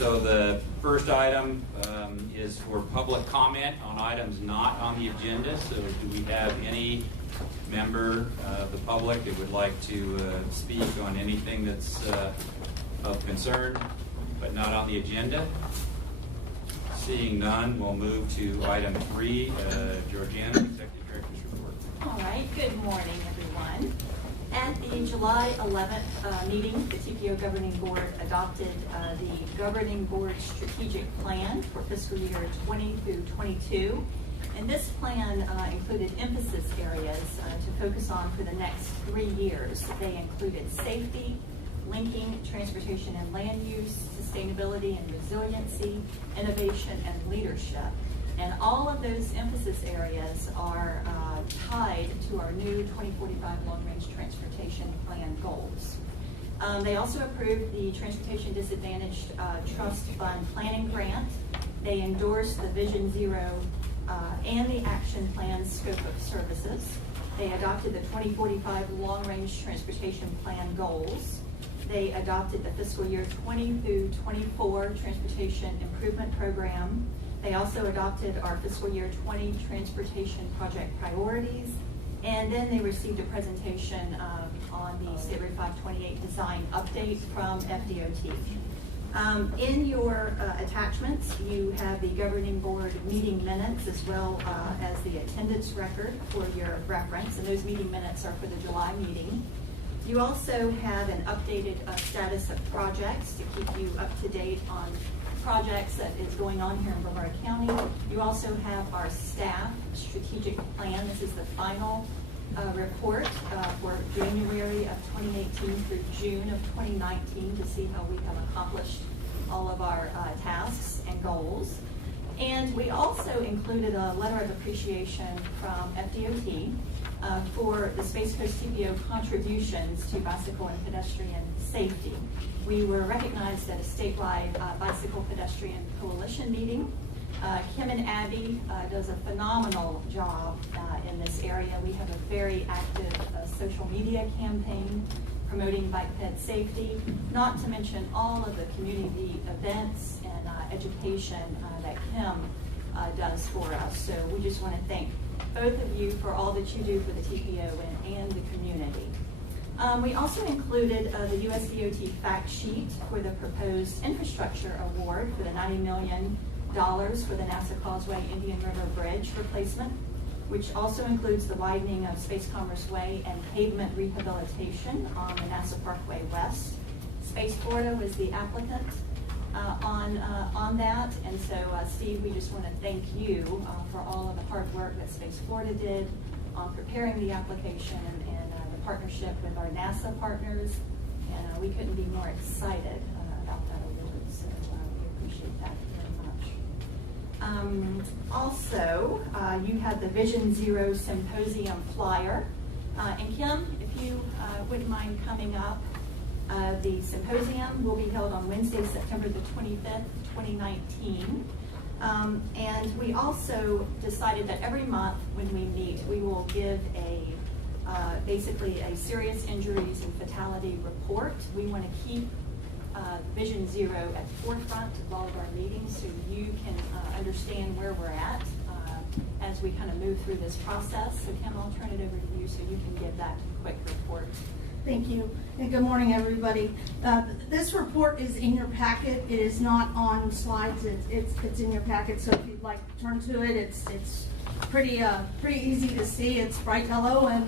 So the first item is for public comment on items not on the agenda. So do we have any member of the public that would like to speak on anything that's of concern but not on the agenda? Seeing none, we'll move to item 3, Georgiana, Executive Director's report. All right, good morning, everyone. At the July 11th meeting, the TPO Governing Board adopted the Governing Board Strategic Plan for fiscal year 20 through 22. And this plan included emphasis areas to focus on for the next 3 years. They included safety, linking transportation and land use, sustainability and resiliency, innovation and leadership. And all of those emphasis areas are tied to our new 2045 Long-Range Transportation Plan goals. They also approved the Transportation Disadvantaged Trust Fund Planning Grant. They endorsed the Vision Zero and the Action Plan scope of services. They adopted the 2045 Long-Range Transportation Plan goals. They adopted the fiscal year 20 through 24 Transportation Improvement Program. They also adopted our fiscal year 20 transportation project priorities. And then they received a presentation on the State Road 528 design update from FDOT. In your attachments, you have the governing board meeting minutes as well as the attendance record for your reference. And those meeting minutes are for the July meeting. You also have an updated status of projects to keep you up to date on projects that is going on here in Brevard County. You also have our staff strategic plan. This is the final report for January of 2018 through June of 2019 to see how we have accomplished all of our tasks and goals. And we also included a letter of appreciation from FDOT for the Space Coast TPO contributions to bicycle and pedestrian safety. We were recognized at a statewide bicycle pedestrian coalition meeting. Kim and Abby does a phenomenal job in this area. We have a very active social media campaign promoting bike ped safety, not to mention all of the community events and education that Kim does for us. So we just want to thank both of you for all that you do for the TPO and the community. We also included the USDOT fact sheet for the proposed infrastructure award for the $90 million for the NASA Causeway Indian River Bridge replacement, which also includes the widening of Space Commerce Way and pavement rehabilitation on the NASA Parkway West. Space Florida was the applicant on that, and so Steve, we just want to thank you for all of the hard work that Space Florida did on preparing the application and the partnership with our NASA partners, and we couldn't be more excited about that award, so we appreciate that very much. Also, you had the Vision Zero Symposium flyer, and Kim, if you wouldn't mind coming up. The symposium will be held on Wednesday, September the 25th, 2019. And we also decided that every month when we meet, we will give basically a serious injuries and fatality report. We want to keep Vision Zero at the forefront of all of our meetings so you can understand where we're at as we kind of move through this process. So Kim, I'll turn it over to you so you can give that quick report. Thank you, and good morning, everybody. This report is in your packet. It is not on slides. It's in your packet. So if you'd like to turn to it, it's pretty easy to see. It's bright yellow and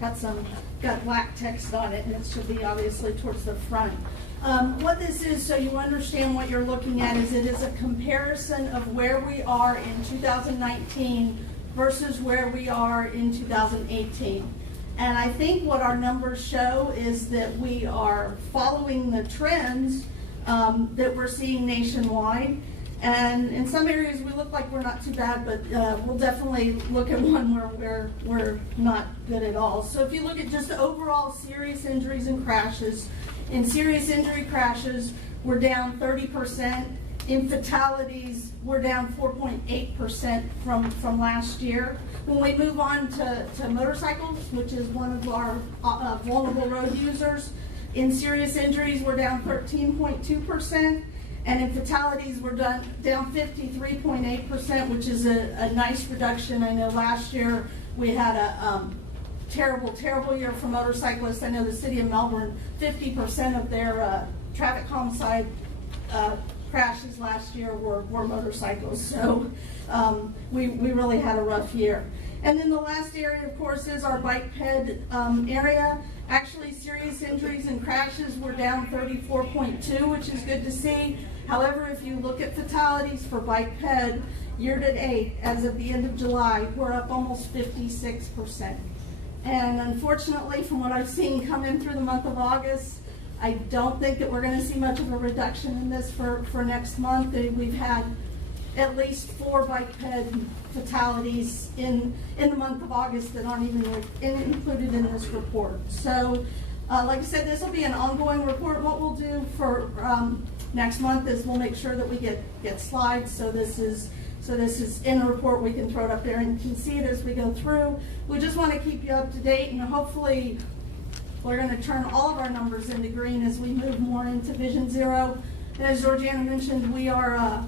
got black text on it, and it should be obviously towards the front. What this is, so you understand what you're looking at, is it is a comparison of where we are in 2019 versus where we are in 2018. And I think what our numbers show is that we are following the trends that we're seeing nationwide. And in some areas we look like we're not too bad, but we'll definitely look at one where we're not good at all. So if you look at just overall serious injuries and crashes, in serious injury crashes, we're down 30%. In fatalities, we're down 4.8% from last year. When we move on to motorcycles, which is one of our vulnerable road users, in serious injuries, we're down 13.2%. And in fatalities, we're down 53.8%, which is a nice reduction. I know last year we had a terrible year for motorcyclists. I know the city of Melbourne, 50% of their traffic homicide crashes last year were motorcycles. So we really had a rough year. And then the last area, of course, is our bike ped area. Actually, serious injuries and crashes were down 34.2, which is good to see. However, if you look at fatalities for bike ped, year to date, as of the end of July, we're up almost 56%. And unfortunately, from what I've seen come in through the month of August, I don't think that we're going to see much of a reduction in this for next month. We've had at least 4 bike ped fatalities in the month of August that aren't even included in this report. So, like I said, this will be an ongoing report. What we'll do for next month is we'll make sure that we get slides. So this is in the report. We can throw it up there and you can see it as we go through. We just want to keep you up to date, and hopefully we're going to turn all of our numbers into green as we move more into Vision Zero. And as Georgiana mentioned, we are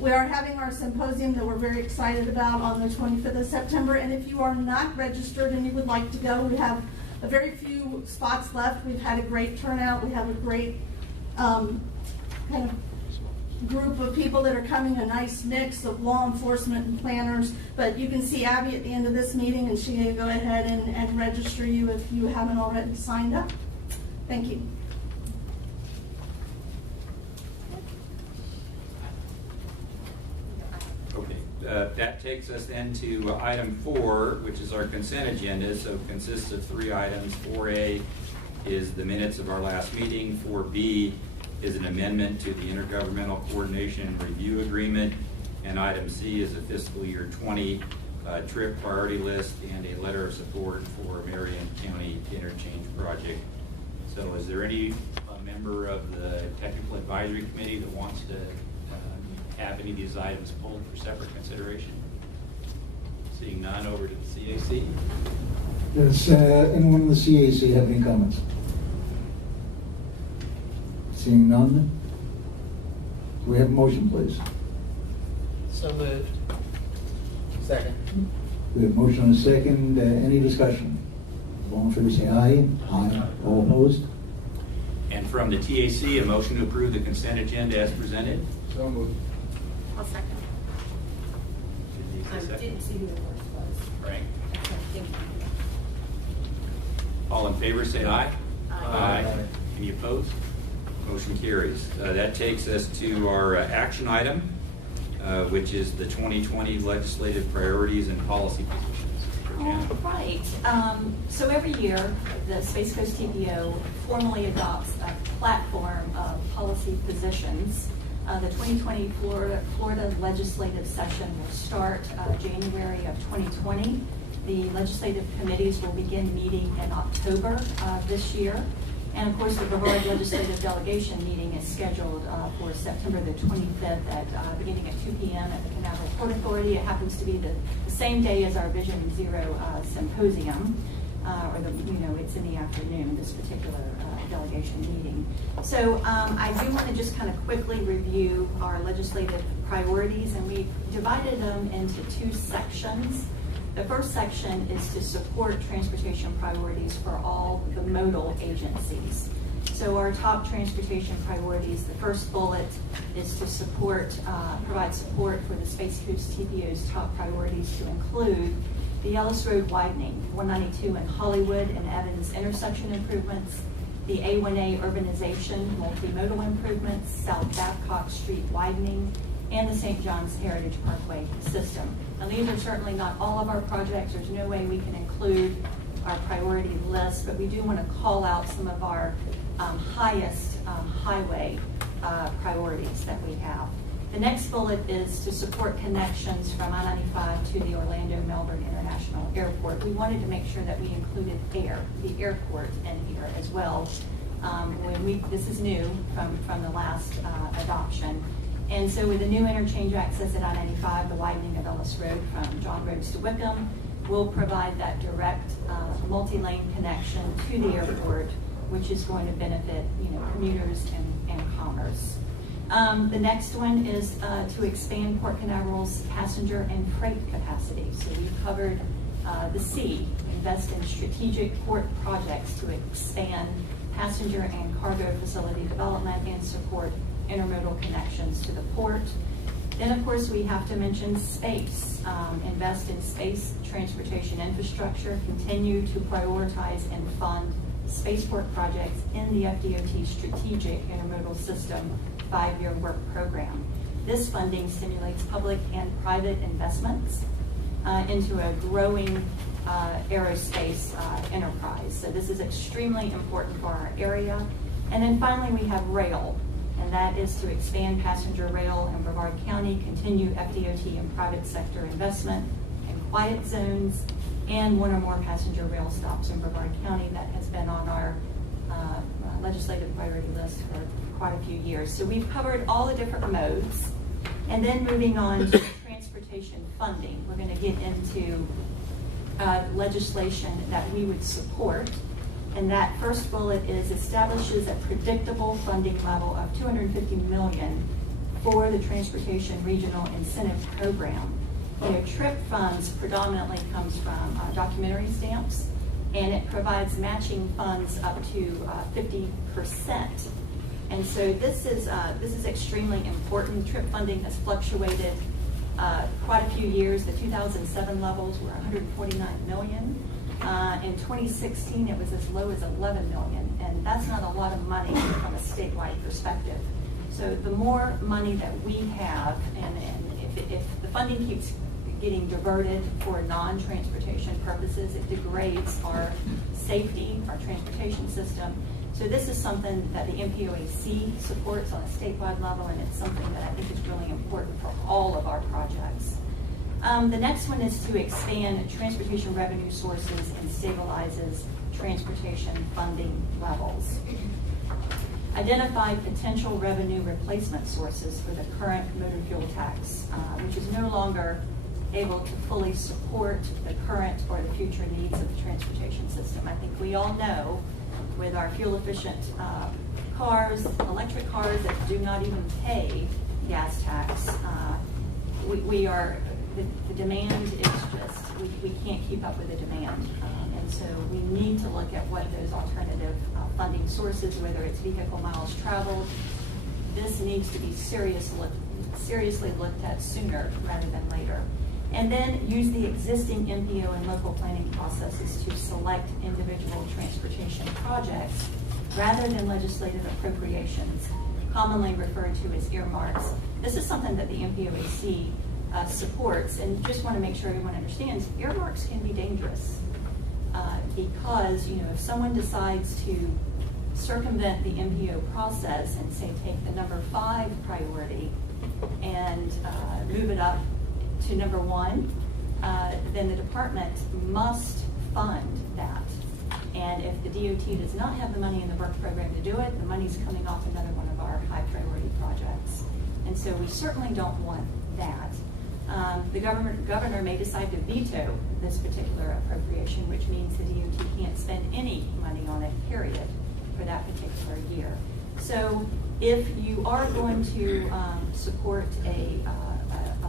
having our symposium that we're very excited about on the 25th of September. And if you are not registered and you would like to go, we have a very few spots left. We've had a great turnout. We have a great kind of group of people that are coming, a nice mix of law enforcement and planners. But you can see Abby at the end of this meeting, and she can go ahead and register you if you haven't already signed up. Thank you. That takes us then to item 4, which is our consent agenda. So it consists of 3 items. 4A is the minutes of our last meeting. 4B is an amendment to the Intergovernmental Coordination and Review Agreement. And item C is a fiscal year 20 trip priority list and a letter of support for Marion County Interchange Project. So is there any member of the Technical Advisory Committee that wants to have any of these items pulled for separate consideration? Seeing none, over to the CAC. Does anyone in the CAC have any comments? Seeing none, do we have a motion, please? So moved. Second. We have a motion and a second. Any discussion? All in favor say aye. Aye. All opposed? And from the TAC, a motion to approve the consent agenda as presented. So moved. I'll second. Denise, I a second. didn't see who the first was. Frank. Okay, thank you. All in favor say aye. Aye. Any opposed? Motion carries. That takes us to our action item, which is the 2020 legislative priorities and policy positions. All right. So every year, the Space Coast TPO formally adopts a platform of policy positions. The 2020 Florida legislative session will start January of 2020. The legislative committees will begin meeting in October this year. And of course, the Brevard legislative delegation meeting is scheduled for September the 25th at beginning at 2 p.m. at the Canaveral Port Authority. It happens to be the same day as our Vision Zero symposium, it's in the afternoon, this particular delegation meeting. So I do want to just kind of quickly review our legislative priorities, and we divided them into 2 sections. The first section is to support transportation priorities for all the modal agencies. So our top transportation priorities, the first bullet is to provide support for the Space Coast TPO's top priorities, to include the Ellis Road widening, 192 in Hollywood and Evans intersection improvements, the A1A urbanization, multimodal improvements, South Babcock Street widening, and the St. John's Heritage Parkway system. Now, these are certainly not all of our projects. There's no way we can include our priority list, but we do want to call out some of our highest highway priorities that we have. The next bullet is to support connections from I-95 to the Orlando-Melbourne International Airport. We wanted to make sure that we included the airport in here as well. This is new from the last adoption. And so with the new interchange access at I-95, the widening of Ellis Road from John Rhodes to Wickham will provide that direct multi-lane connection to the airport, which is going to benefit commuters and commerce. The next one is to expand Port Canaveral's passenger and freight capacity. So we've covered the C, invest in strategic port projects to expand passenger and cargo facility development and support intermodal connections to the port. Then, of course, we have to mention space, invest in space transportation infrastructure, continue to prioritize and fund spaceport projects in the FDOT Strategic Intermodal System 5-year work program. This funding stimulates public and private investments into a growing aerospace enterprise. So this is extremely important for our area. And then finally, we have rail, and that is to expand passenger rail in Brevard County, continue FDOT and private sector investment in quiet zones, and one or more passenger rail stops in Brevard County. That has been on our legislative priority list for quite a few years. So we've covered all the different modes. And then moving on to transportation funding, we're going to get into legislation that we would support. And that first bullet is establishes a predictable funding level of $250 million for the Transportation Regional Incentive Program. You know, TRIP funds predominantly comes from documentary stamps, and it provides matching funds up to 50%. And so this is extremely important. TRIP funding has fluctuated quite a few years. The 2007 levels were $149 million. In 2016, it was as low as $11 million, and that's not a lot of money from a statewide perspective. So the more money that we have, and if the funding keeps getting diverted for non-transportation purposes, it degrades our safety, our transportation system. So this is something that the MPOAC supports on a statewide level, and it's something that I think is really important for all of our projects. The next one is to expand transportation revenue sources and stabilizes transportation funding levels. Identify potential revenue replacement sources for the current motor fuel tax, which is no longer able to fully support the current or the future needs of the transportation system. I think we all know with our fuel-efficient cars, electric cars that do not even pay gas tax, the demand is just, we can't keep up with the demand. And so we need to look at what those alternative funding sources, whether it's vehicle miles traveled. This needs to be seriously looked at sooner rather than later. And then use the existing MPO and local planning processes to select individual transportation projects rather than legislative appropriations, commonly referred to as earmarks. This is something that the MPOAC supports, and just want to make sure everyone understands, earmarks can be dangerous because, you know, if someone decides to circumvent the MPO process and say take the number 5 priority and move it up to number 1, then the department must fund that. And if the DOT does not have the money in the work program to do it, the money's coming off another one of our high priority projects. And so we certainly don't want that. The governor may decide to veto this particular appropriation, which means the DOT can't spend any money on it, period, for that particular year. So if you are going to support a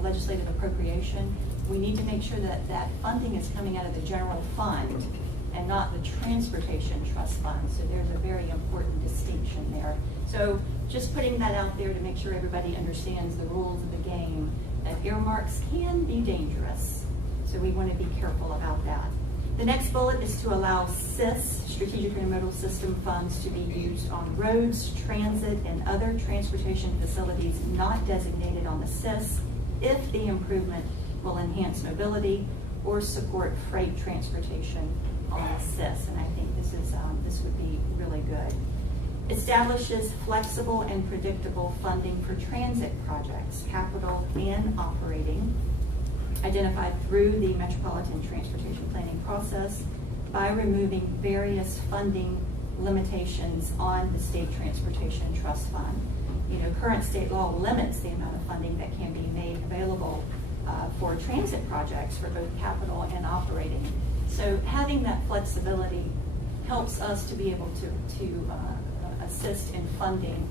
legislative appropriation, we need to make sure that that funding is coming out of the general fund and not the transportation trust fund. So there's a very important distinction there. So just putting that out there to make sure everybody understands the rules of the game, that earmarks can be dangerous. So we want to be careful about that. The next bullet is to allow SIS, Strategic Intermodal System funds, to be used on roads, transit, and other transportation facilities not designated on the SIS if the improvement will enhance mobility or support freight transportation on the SIS. And I think this would be really good. Establishes flexible and predictable funding for transit projects, capital and operating, identified through the Metropolitan Transportation Planning process by removing various funding limitations on the State Transportation Trust Fund. You know, current state law limits the amount of funding that can be made available for transit projects for both capital and operating. So having that flexibility helps us to be able to assist in funding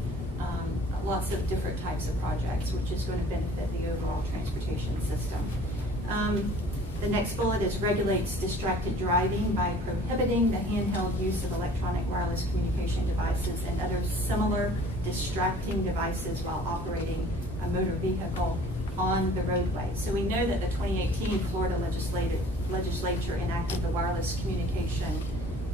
lots of different types of projects, which is going to benefit the overall transportation system. The next bullet is regulates distracted driving by prohibiting the handheld use of electronic wireless communication devices and other similar distracting devices while operating a motor vehicle on the roadway. So we know that the 2018 Florida legislature enacted the wireless communication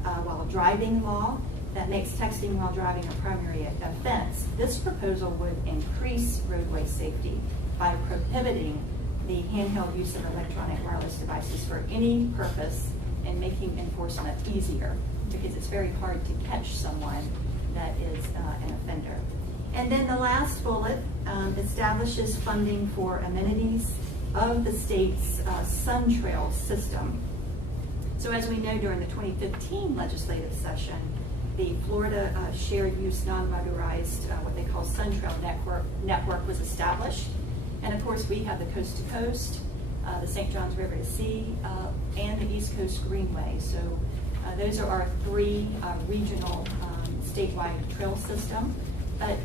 while driving law that makes texting while driving a primary offense. This proposal would increase roadway safety by prohibiting the handheld use of electronic wireless devices for any purpose and making enforcement easier, because it's very hard to catch someone that is an offender. And then the last bullet establishes funding for amenities of the state's Sun Trail system. So as we know, during the 2015 legislative session, the Florida Shared Use Non-Motorized, what they call Sun Trail network was established. And of course, we have the Coast to Coast, the St. Johns River to Sea, and the East Coast Greenway. So those are our three regional statewide trail system. But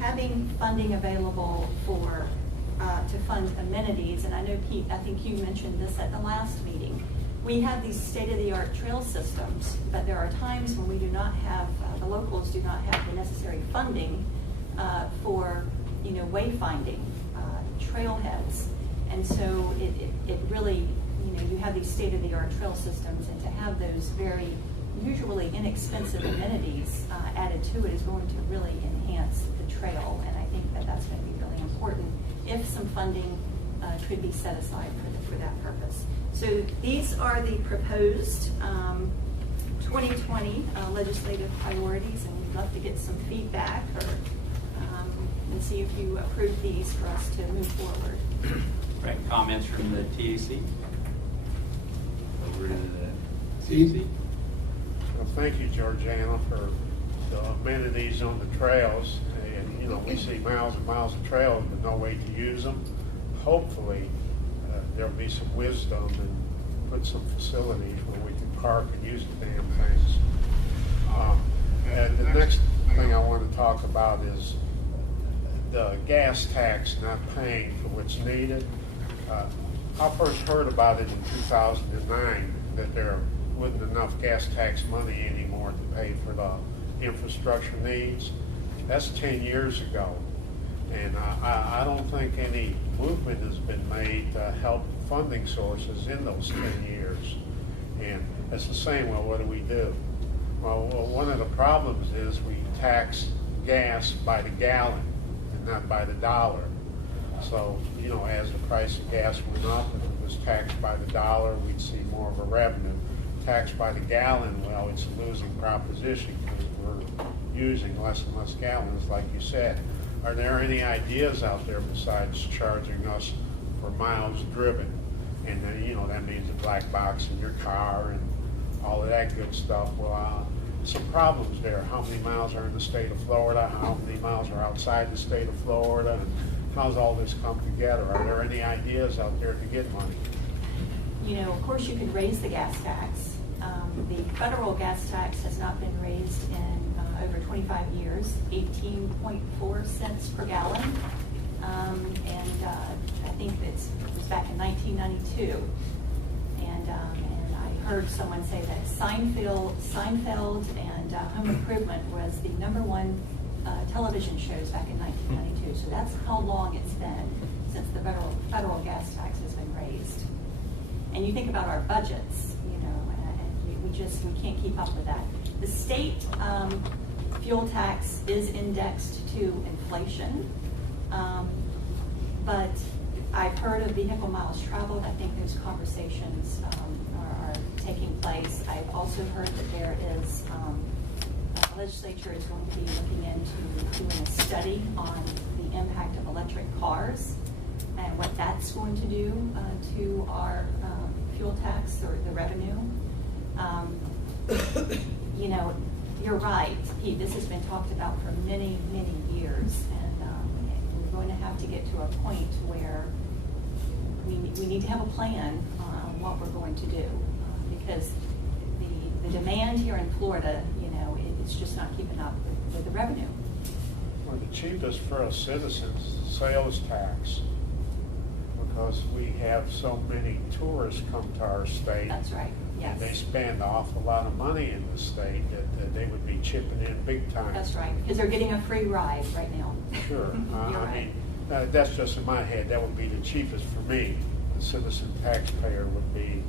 having funding available for to fund amenities, and I know Pete, I think you mentioned this at the last meeting. We have these state-of-the-art trail systems, but there are times when we do not have the locals do not have the necessary funding for wayfinding trailheads, and so it really you have these state-of-the-art trail systems, and to have those very usually inexpensive amenities added to it is going to really enhance the trail, and I think that that's going to be really important if some funding could be set aside for that purpose. So these are the proposed 2020 legislative priorities, and we'd love to get some feedback and see if you approve these for us to move forward. Right, comments from the TAC? Over to the CC. Well, thank you, Georgiana, for the amenities on the trails. And we see miles and miles of trails, but no way to use them. Hopefully, there'll be some wisdom and put some facilities where we can park and use the damn things. And the next thing I want to talk about is the gas tax not paying for what's needed. I first heard about it in 2009, that there wasn't enough gas tax money anymore to pay for the infrastructure needs. That's 10 years ago. And I don't think any movement has been made to help funding sources in those 10 years. And it's the same, well, what do we do? Well, one of the problems is we tax gas by the gallon and not by the dollar. So, as the price of gas went up and it was taxed by the dollar, we'd see more of a revenue. Taxed by the gallon, well, it's a losing proposition because we're using less and less gallons, like you said. Are there any ideas out there besides charging us for miles driven? And then, that means a black box in your car and all of that good stuff. Well, some problems there. How many miles are in the state of Florida? How many miles are outside the state of Florida? And how's all this come together? Are there any ideas out there to get money? Of course, you could raise the gas tax. The federal gas tax has not been raised in over 25 years, 18.4 cents per gallon. And I think it was back in 1992. And I heard someone say that Seinfeld and Home Improvement was the #1 television shows back in 1992. So that's how long it's been since the federal gas tax has been raised. And you think about our budgets, we can't keep up with that. The state fuel tax is indexed to inflation, but I've heard of vehicle miles traveled. I think those conversations are taking place. I've also heard that there is, the legislature is going to be looking into doing a study on the impact of electric cars and what that's going to do to our fuel tax or the revenue. You're right, Pete, this has been talked about for many, many years, and we're going to have to get to a point where we need to have a plan on what we're going to do, because the demand here in Florida, it's just not keeping up with the revenue. For the cheapest for us citizens, sales tax. Because we have so many tourists come to our state. That's right, yes. And they spend an awful lot of money in the state that they would be chipping in big time. That's right, because they're getting a free ride right now. Sure. You're I right. mean, that's just in my head. That would be the cheapest for me. The citizen taxpayer would be,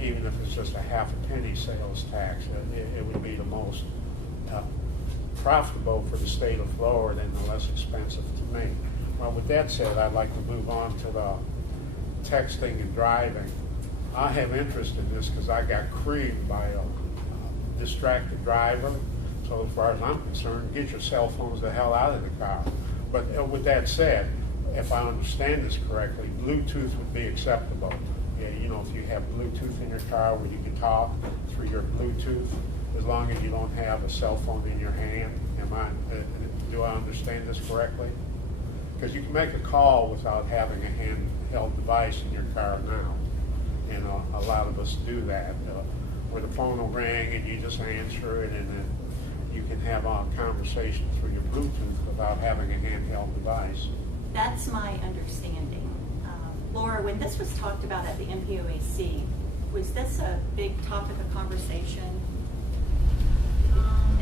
even if it's just a half a penny sales tax, it would be the most profitable for the state of Florida and the less expensive to me. Well, with that said, I'd like to move on to the texting and driving. I have interest in this because I got creamed by a distracted driver. So as far as I'm concerned, get your cell phones the hell out of the car. But with that said, if I understand this correctly, Bluetooth would be acceptable. Yeah, you know, if you have Bluetooth in your car where you can talk through your Bluetooth, as long as you don't have a cell phone in your hand. Do I understand this correctly? Because you can make a call without having a handheld device in your car now. And a lot of us do that, where the phone will ring and you just answer it, and then you can have a conversation through your Bluetooth without having a handheld device. That's my understanding. Laura, when this was talked about at the MPOAC, was this a big topic of conversation?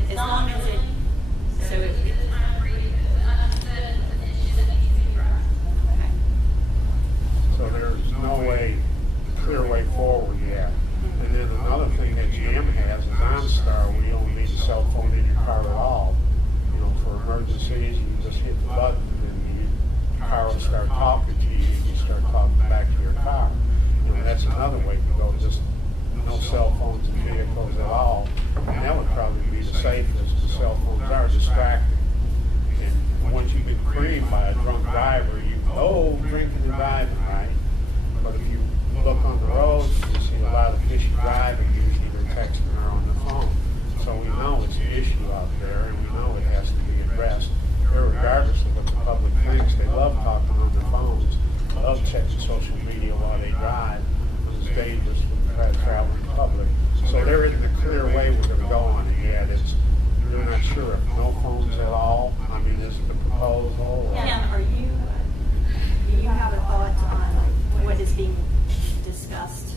As long as it, so it, okay. So there's no clear way forward yet. And then another thing that GM has is OnStar, where you don't need a cell phone in your car at all. You know, for emergencies, you just hit the button and your car will start talking to you, and you start talking back to your car. You know, that's another way to go, just no cell phones in vehicles at all. And that would probably be the safest. The cell phones are distracting. And once you've been creamed by a drunk driver, you know drinking and driving, right? But if you look on the roads, you see a lot of fishy driving, usually they're texting or on the phone. So we know it's an issue out there, and we know it has to be addressed. Regardless of what the public thinks, they love talking on their phones, love checking social media while they drive. It's dangerous for the traveling public. So there isn't a clear way we're going to go on it yet. We're not sure if no phones at all. I mean, is it the proposal? Ken, do you have a thought on what is being discussed?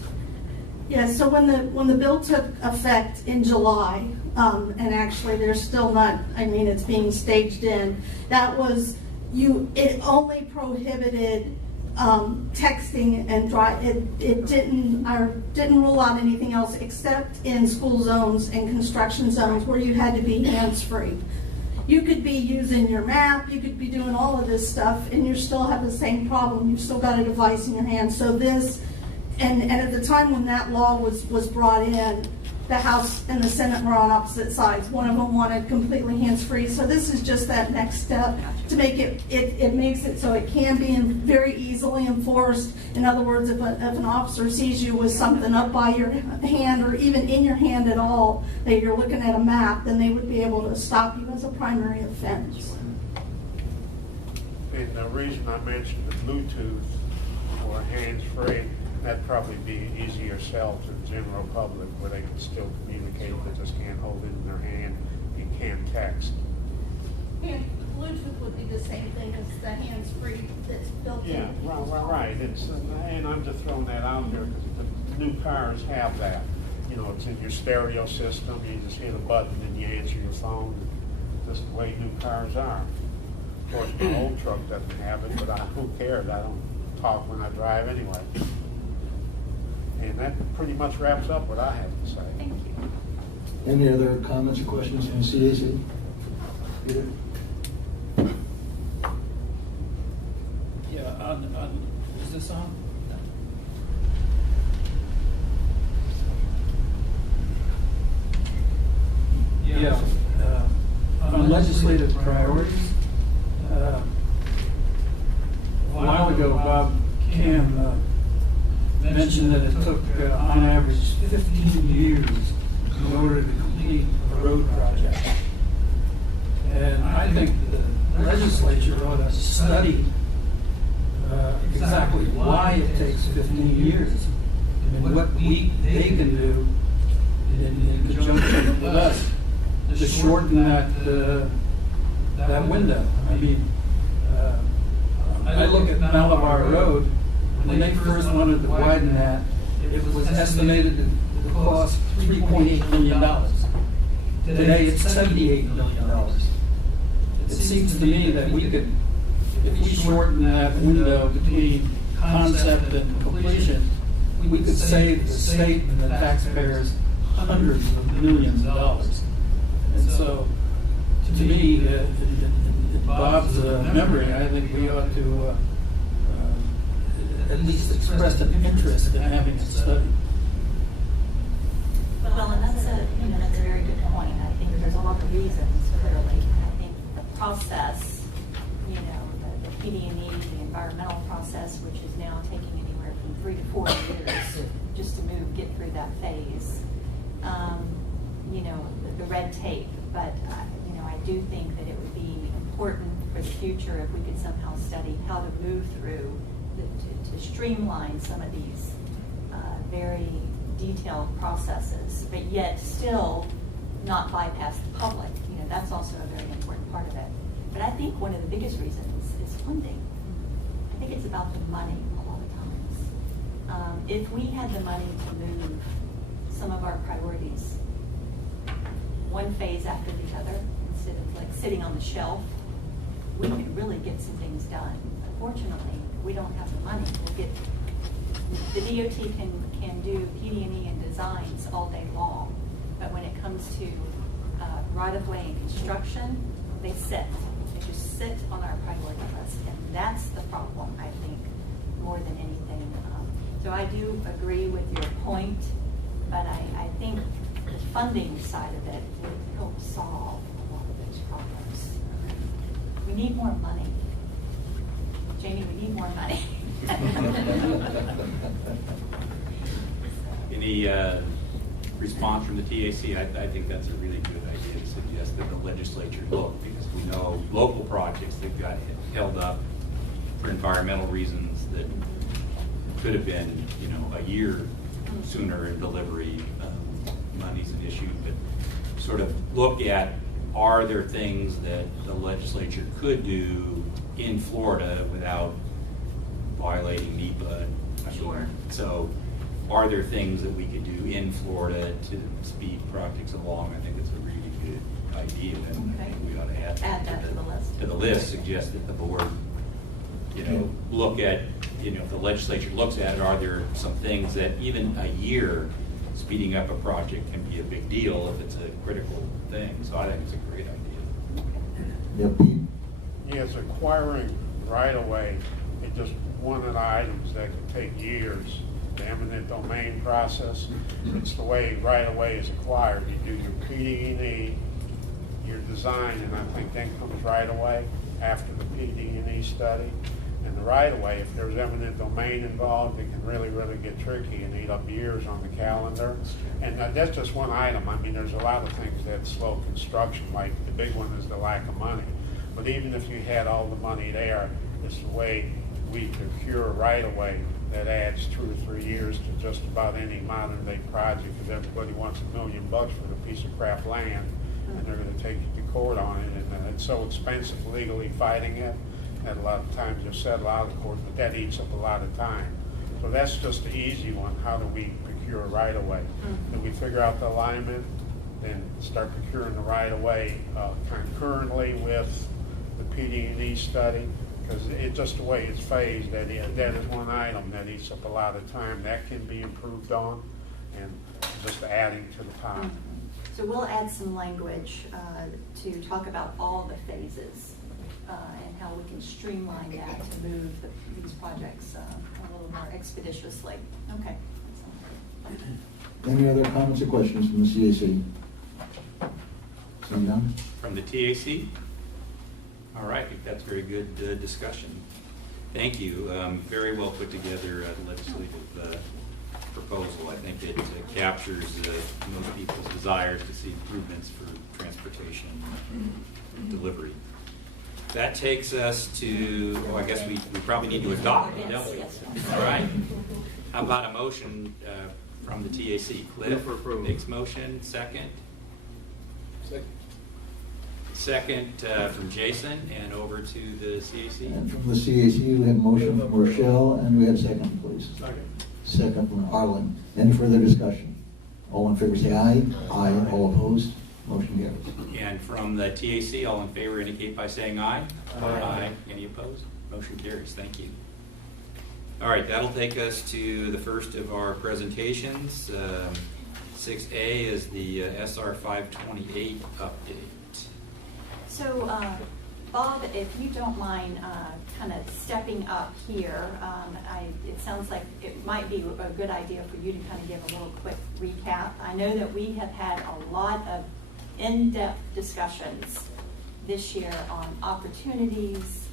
Yeah, so when the bill took effect in July, and actually there's still not, I mean, it's being staged in, that was, it only prohibited texting and drive. It didn't rule out anything else except in school zones and construction zones where you had to be hands-free. You could be using your map, you could be doing all of this stuff, and you still have the same problem. You've still got a device in your hand. So this, and at the time when that law was brought in, the House and the Senate were on opposite sides. One of them wanted completely hands-free. So this is just that next step to make it makes it so it can be very easily enforced. In other words, if an officer sees you with something up by your hand or even in your hand at all, that you're looking at a map, then they would be able to stop you as a primary offense. And the reason I mentioned the Bluetooth or hands-free, that'd probably be an easier sell to the general public, where they can still communicate, they just can't hold it in their hand, you can't text. And Bluetooth would be the same thing as the hands-free that's built in. Yeah, right. And I'm just throwing that out there because the new cars have that. You know, it's in your stereo system, you just hit a button and you answer your phone, just the way new cars are. Of course, my old truck doesn't have it, but who cares? I don't talk when I drive anyway. And that pretty much wraps up what I have to say. Thank you. Any other comments or questions from the CAC? Peter? Yeah, is this on? Yeah. On legislative priorities, a while ago, Bob Cam mentioned that it took, on average, 15 years in order to complete a road project. And I think the legislature ought to study exactly why it takes 15 years and what they can do in conjunction with us to shorten that that window. I mean, I look at Malabar Road, when they first wanted to widen that, it was estimated to cost $3.8 million. Today, it's $78 million. It seems to me that we could, if we shorten that window between concept and completion, we could save the state and the taxpayers hundreds of millions of dollars. And so, to me, in Bob's memory, I think we ought to at least express an interest in having it studied. Well, and that's that's a very good point. I think there's a lot of reasons, clearly. I think the process, the PD&E, the environmental process, which is now taking anywhere from 3 to 4 years just to get through that phase. The red tape, but I do think that it would be important for the future if we could somehow study how to move through, to streamline some of these very detailed processes, but yet still not bypass the public. That's also a very important part of it. But I think one of the biggest reasons is funding. I think it's about the money a lot of times. If we had the money to move some of our priorities one phase after the other, instead of like sitting on the shelf, we could really get some things done. Unfortunately, we don't have the money. The DOT can do PD&E and designs all day long, but when it comes to right-of-way and construction, they just sit on our priority list, and that's the problem, I think, more than anything. So I do agree with your point, but I think the funding side of it would help solve a lot of those problems. We need more money. Jamie, we need more money. Any response from the TAC? I think that's a really good idea to suggest that the legislature look, because we know local projects that got held up for environmental reasons that could have been, a year sooner in delivery. Money's an issue, but sort of look at, are there things that the legislature could do in Florida without violating NEPA? Sure. So are there things that we could do in Florida to speed projects along? I think it's a really good idea, and I think we ought to add that to the list. To the list, suggest that the board, look at, if the legislature looks at it, are there some things that even a year speeding up a project can be a big deal if it's a critical thing. So I think it's a great idea. Yeah, Pete? Yes, acquiring right-of-way is just one of the items that could take years. The eminent domain process, it's the way right-of-way is acquired. You do your PD&E, your design, and I think then comes right-of-way after the PD&E study. And the right-of-way, if there's eminent domain involved, it can really, really get tricky and eat up years on the calendar. And that's just one item. I mean, there's a lot of things that slow construction, like the big one is the lack of money. But even if you had all the money there, it's the way we procure right-of-way that adds 2 or 3 years to just about any modern-day project, because everybody wants $1 million for a piece of crap land, and they're going to take you to court on it, and it's so expensive legally fighting it. And a lot of times you'll settle out of court, but that eats up a lot of time. So that's just the easy one. How do we procure right-of-way? Do we figure out the alignment, then start procuring the right-of-way concurrently with the PD&E study? Because it's just the way it's phased, that is one item that eats up a lot of time. That can be improved on, and just adding to the pile. So we'll add some language to talk about all the phases and how we can streamline that to move these projects a little more expeditiously. Okay. Any other comments or questions from the CAC? Seeing none? From the TAC? All right, I think that's very good discussion. Thank you. Very well put together legislative proposal. I think it captures most people's desires to see improvements for transportation delivery. That takes us to, I guess we probably need to adopt it, don't we? Yes. All right. How about a motion from the TAC? Cliff makes motion, second. Second from Jason, and over to the CAC. And from the CAC, we have a motion from Rochelle, and we have a second, please. Second from Arlen. Any further discussion? All in favor say aye. Aye. All opposed? Motion carries. And from the TAC, all in favor indicate by saying aye. Aye. Any opposed? Motion carries. Thank you. All right, that'll take us to the first of our presentations. 6A is the SR 528 update. So, Bob, if you don't mind kind of stepping up here, it sounds like it might be a good idea for you to kind of give a little quick recap. I know that we have had a lot of in-depth discussions this year on opportunities,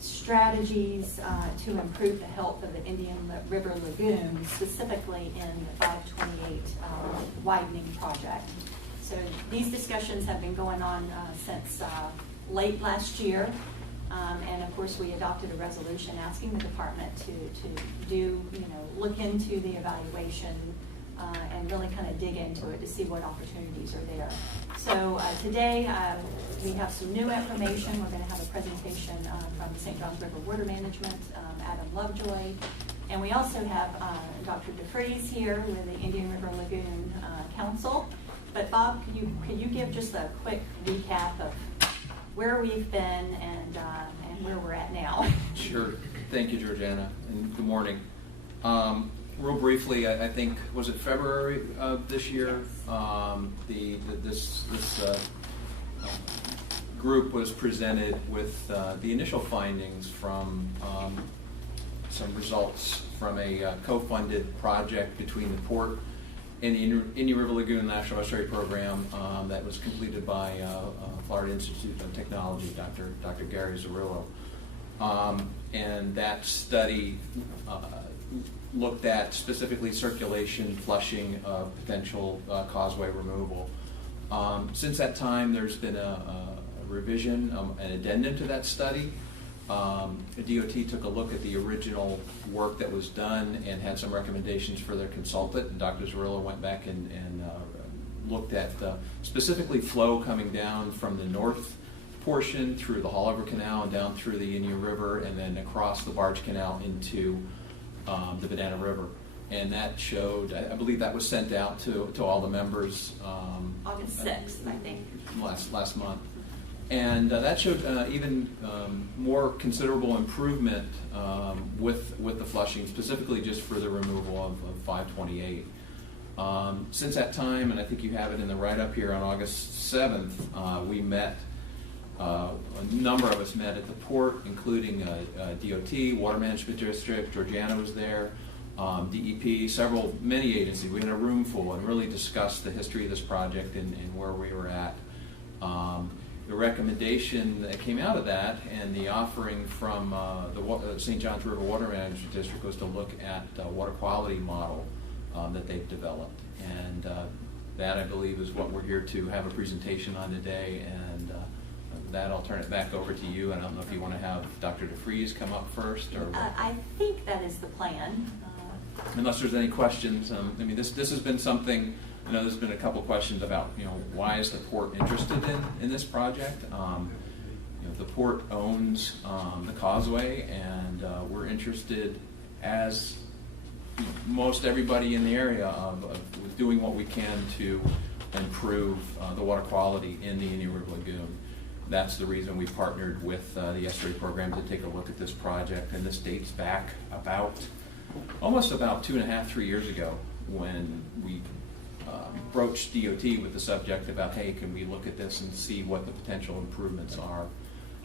strategies to improve the health of the Indian River Lagoon, specifically in the 528 widening project. So these discussions have been going on since late last year, and of course we adopted a resolution asking the department to do, look into the evaluation and really kind of dig into it to see what opportunities are there. So today we have some new information. We're going to have a presentation from St. Johns River Water Management, Adam Lovejoy, and we also have Dr. DeFries here with the Indian River Lagoon Council. But Bob, could you give just a quick recap of where we've been and where we're at now? Sure. Thank you, Georgiana, and good morning. Real briefly, I think, was it February of this year? This group was presented with the initial findings from some results from a co-funded project between the port and the Indian River Lagoon National Estuary Program that was completed by Florida Institute of Technology, Dr. Gary Zarillo. And that study looked at specifically circulation, flushing of potential causeway removal. Since that time, there's been a revision, an addendum to that study. The DOT took a look at the original work that was done and had some recommendations for their consultant. And Dr. Zarillo went back and looked at specifically flow coming down from the north portion through the Haulover Canal and down through the Indian River and then across the Barge Canal into the Banana River. And that showed, I believe that was sent out to all the members. August 6th, I think. Last month. And that showed even more considerable improvement with the flushing, specifically just for the removal of 528. Since that time, and I think you have it in the write-up here, on August 7th, we met, a number of us met at the port, including DOT, Water Management District, Georgiana was there, DEP, many agencies. We had a room full and really discussed the history of this project and where we were at. The recommendation that came out of that and the offering from the St. Johns River Water Management District was to look at a water quality model that they've developed. And that, I believe, is what we're here to have a presentation on today. And that, I'll turn it back over to you. I don't know if you want to have Dr. DeFries come up first, or I think that is the plan. Unless there's any questions. I mean, this has been something. I know there's been a couple questions about, why is the port interested in this project? The port owns the causeway, and we're interested, as most everybody in the area, of doing what we can to improve the water quality in the Indian River Lagoon. That's the reason we partnered with the Estuary Program to take a look at this project, and this dates back almost about 2.5, 3 years ago, when we broached DOT with the subject about, hey, can we look at this and see what the potential improvements are?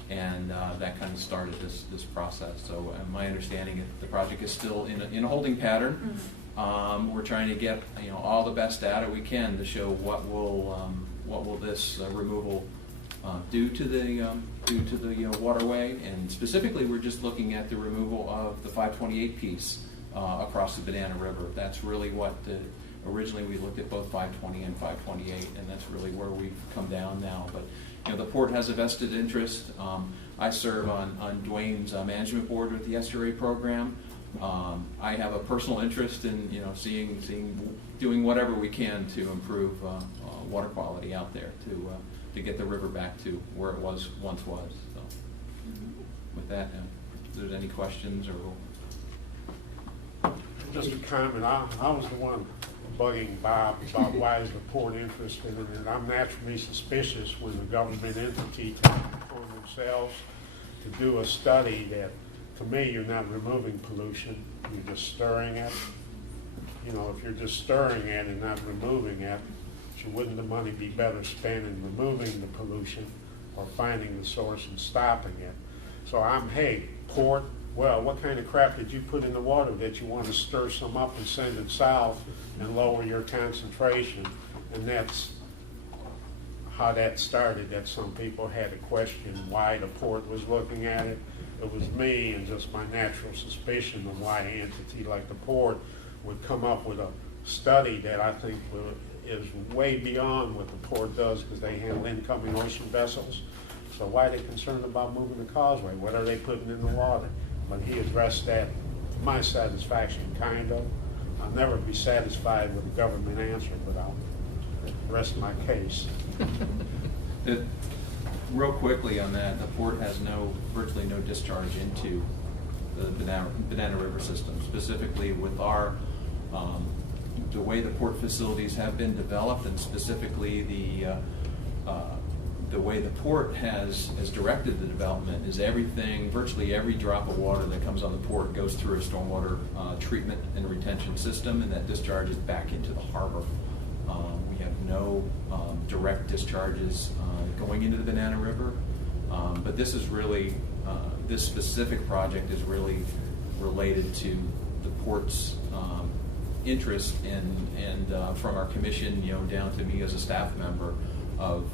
And that kind of started this process. So my understanding is the project is still in a holding pattern. Mm-hmm. We're trying to get all the best data we can to show what will this removal do to the waterway, and specifically we're just looking at the removal of the 528 piece across the Banana River. That's really what originally we looked at both 520 and 528, and that's really where we've come down now. But the port has a vested interest. I serve on Dwayne's management board with the Estuary Program. I have a personal interest in doing whatever we can to improve water quality out there, to get the river back to where it once was. So, with that, if there's any questions or. Just a comment, I was the one bugging Bob about why is the port interested in it. I'm naturally suspicious when the government entity takes it upon themselves to do a study that, to me, you're not removing pollution, you're just stirring it. You know, if you're just stirring it and not removing it, wouldn't the money be better spent in removing the pollution or finding the source and stopping it? So hey, port, well, what kind of crap did you put in the water that you want to stir some up and send it south and lower your concentration? And that's how that started, that some people had a question why the port was looking at it. It was me and just my natural suspicion of why an entity like the port would come up with a study that I think is way beyond what the port does, because they handle incoming ocean vessels. So why are they concerned about moving the causeway? What are they putting in the water? But he addressed that to my satisfaction, kind of. I'll never be satisfied with a government answer, but I'll rest my case. Real quickly on that, the port has virtually no discharge into the Banana River system, specifically with our the way the port facilities have been developed, and specifically the way the port has directed the development is virtually every drop of water that comes on the port goes through a stormwater treatment and retention system, and that discharges back into the harbor. We have no direct discharges going into the Banana River, but this is really, this specific project is really related to the port's interest and from our commission, down to me as a staff member, of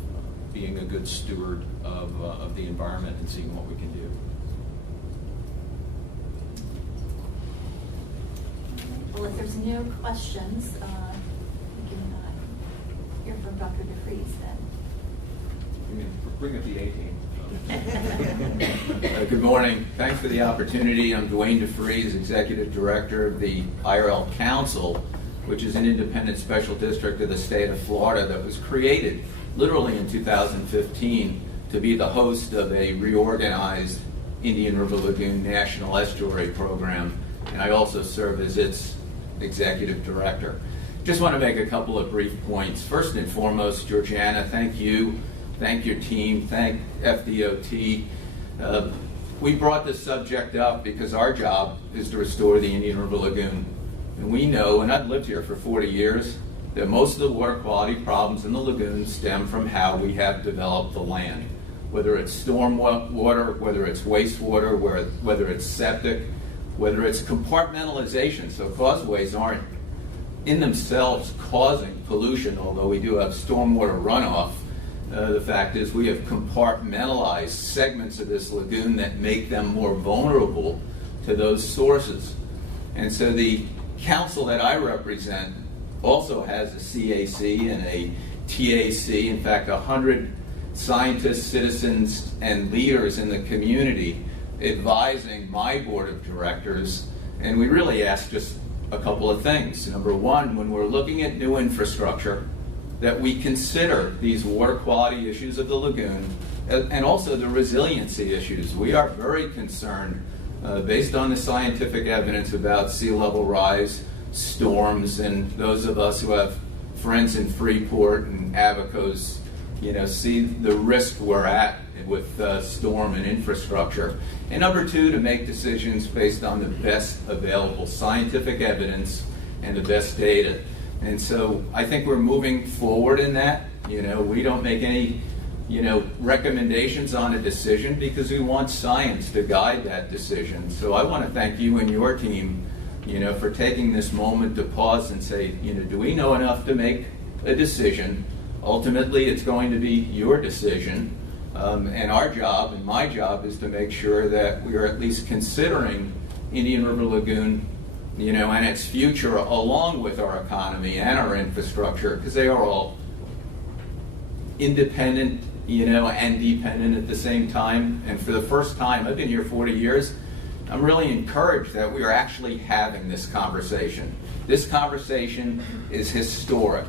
being a good steward of the environment and seeing what we can do. Well, if there's no questions, we can hear from Dr. DeFries then. Bring up the 18. Good morning. Thanks for the opportunity. I'm Dwayne DeFries, Executive Director of the IRL Council, which is an independent special district of the state of Florida that was created literally in 2015 to be the host of a reorganized Indian River Lagoon National Estuary Program, and I also serve as its Executive Director. Just want to make a couple of brief points. First and foremost, Georgiana, thank you. Thank your team, thank FDOT. We brought this subject up because our job is to restore the Indian River Lagoon. And we know, and I've lived here for 40 years, that most of the water quality problems in the lagoon stem from how we have developed the land. Whether it's storm water, whether it's wastewater, whether it's septic, whether it's compartmentalization. So causeways aren't in themselves causing pollution, although we do have stormwater runoff. The fact is we have compartmentalized segments of this lagoon that make them more vulnerable to those sources. And so the council that I represent also has a CAC and a TAC, in fact 100 scientists, citizens, and leaders in the community advising my board of directors. And we really ask just a couple of things. Number one, when we're looking at new infrastructure, that we consider these water quality issues of the lagoon and also the resiliency issues. We are very concerned, based on the scientific evidence, about sea level rise, storms, and those of us who have friends in Freeport and Abacos, see the risk we're at with storm and infrastructure. And number two, to make decisions based on the best available scientific evidence and the best data. And so I think we're moving forward in that. We don't make any, recommendations on a decision because we want science to guide that decision. So I want to thank you and your team, for taking this moment to pause and say, do we know enough to make a decision? Ultimately, it's going to be your decision. And our job, and my job, is to make sure that we are at least considering Indian River Lagoon, and its future, along with our economy and our infrastructure, because they are all independent, and dependent at the same time. And for the first time, I've been here 40 years, I'm really encouraged that we are actually having this conversation. This conversation is historic.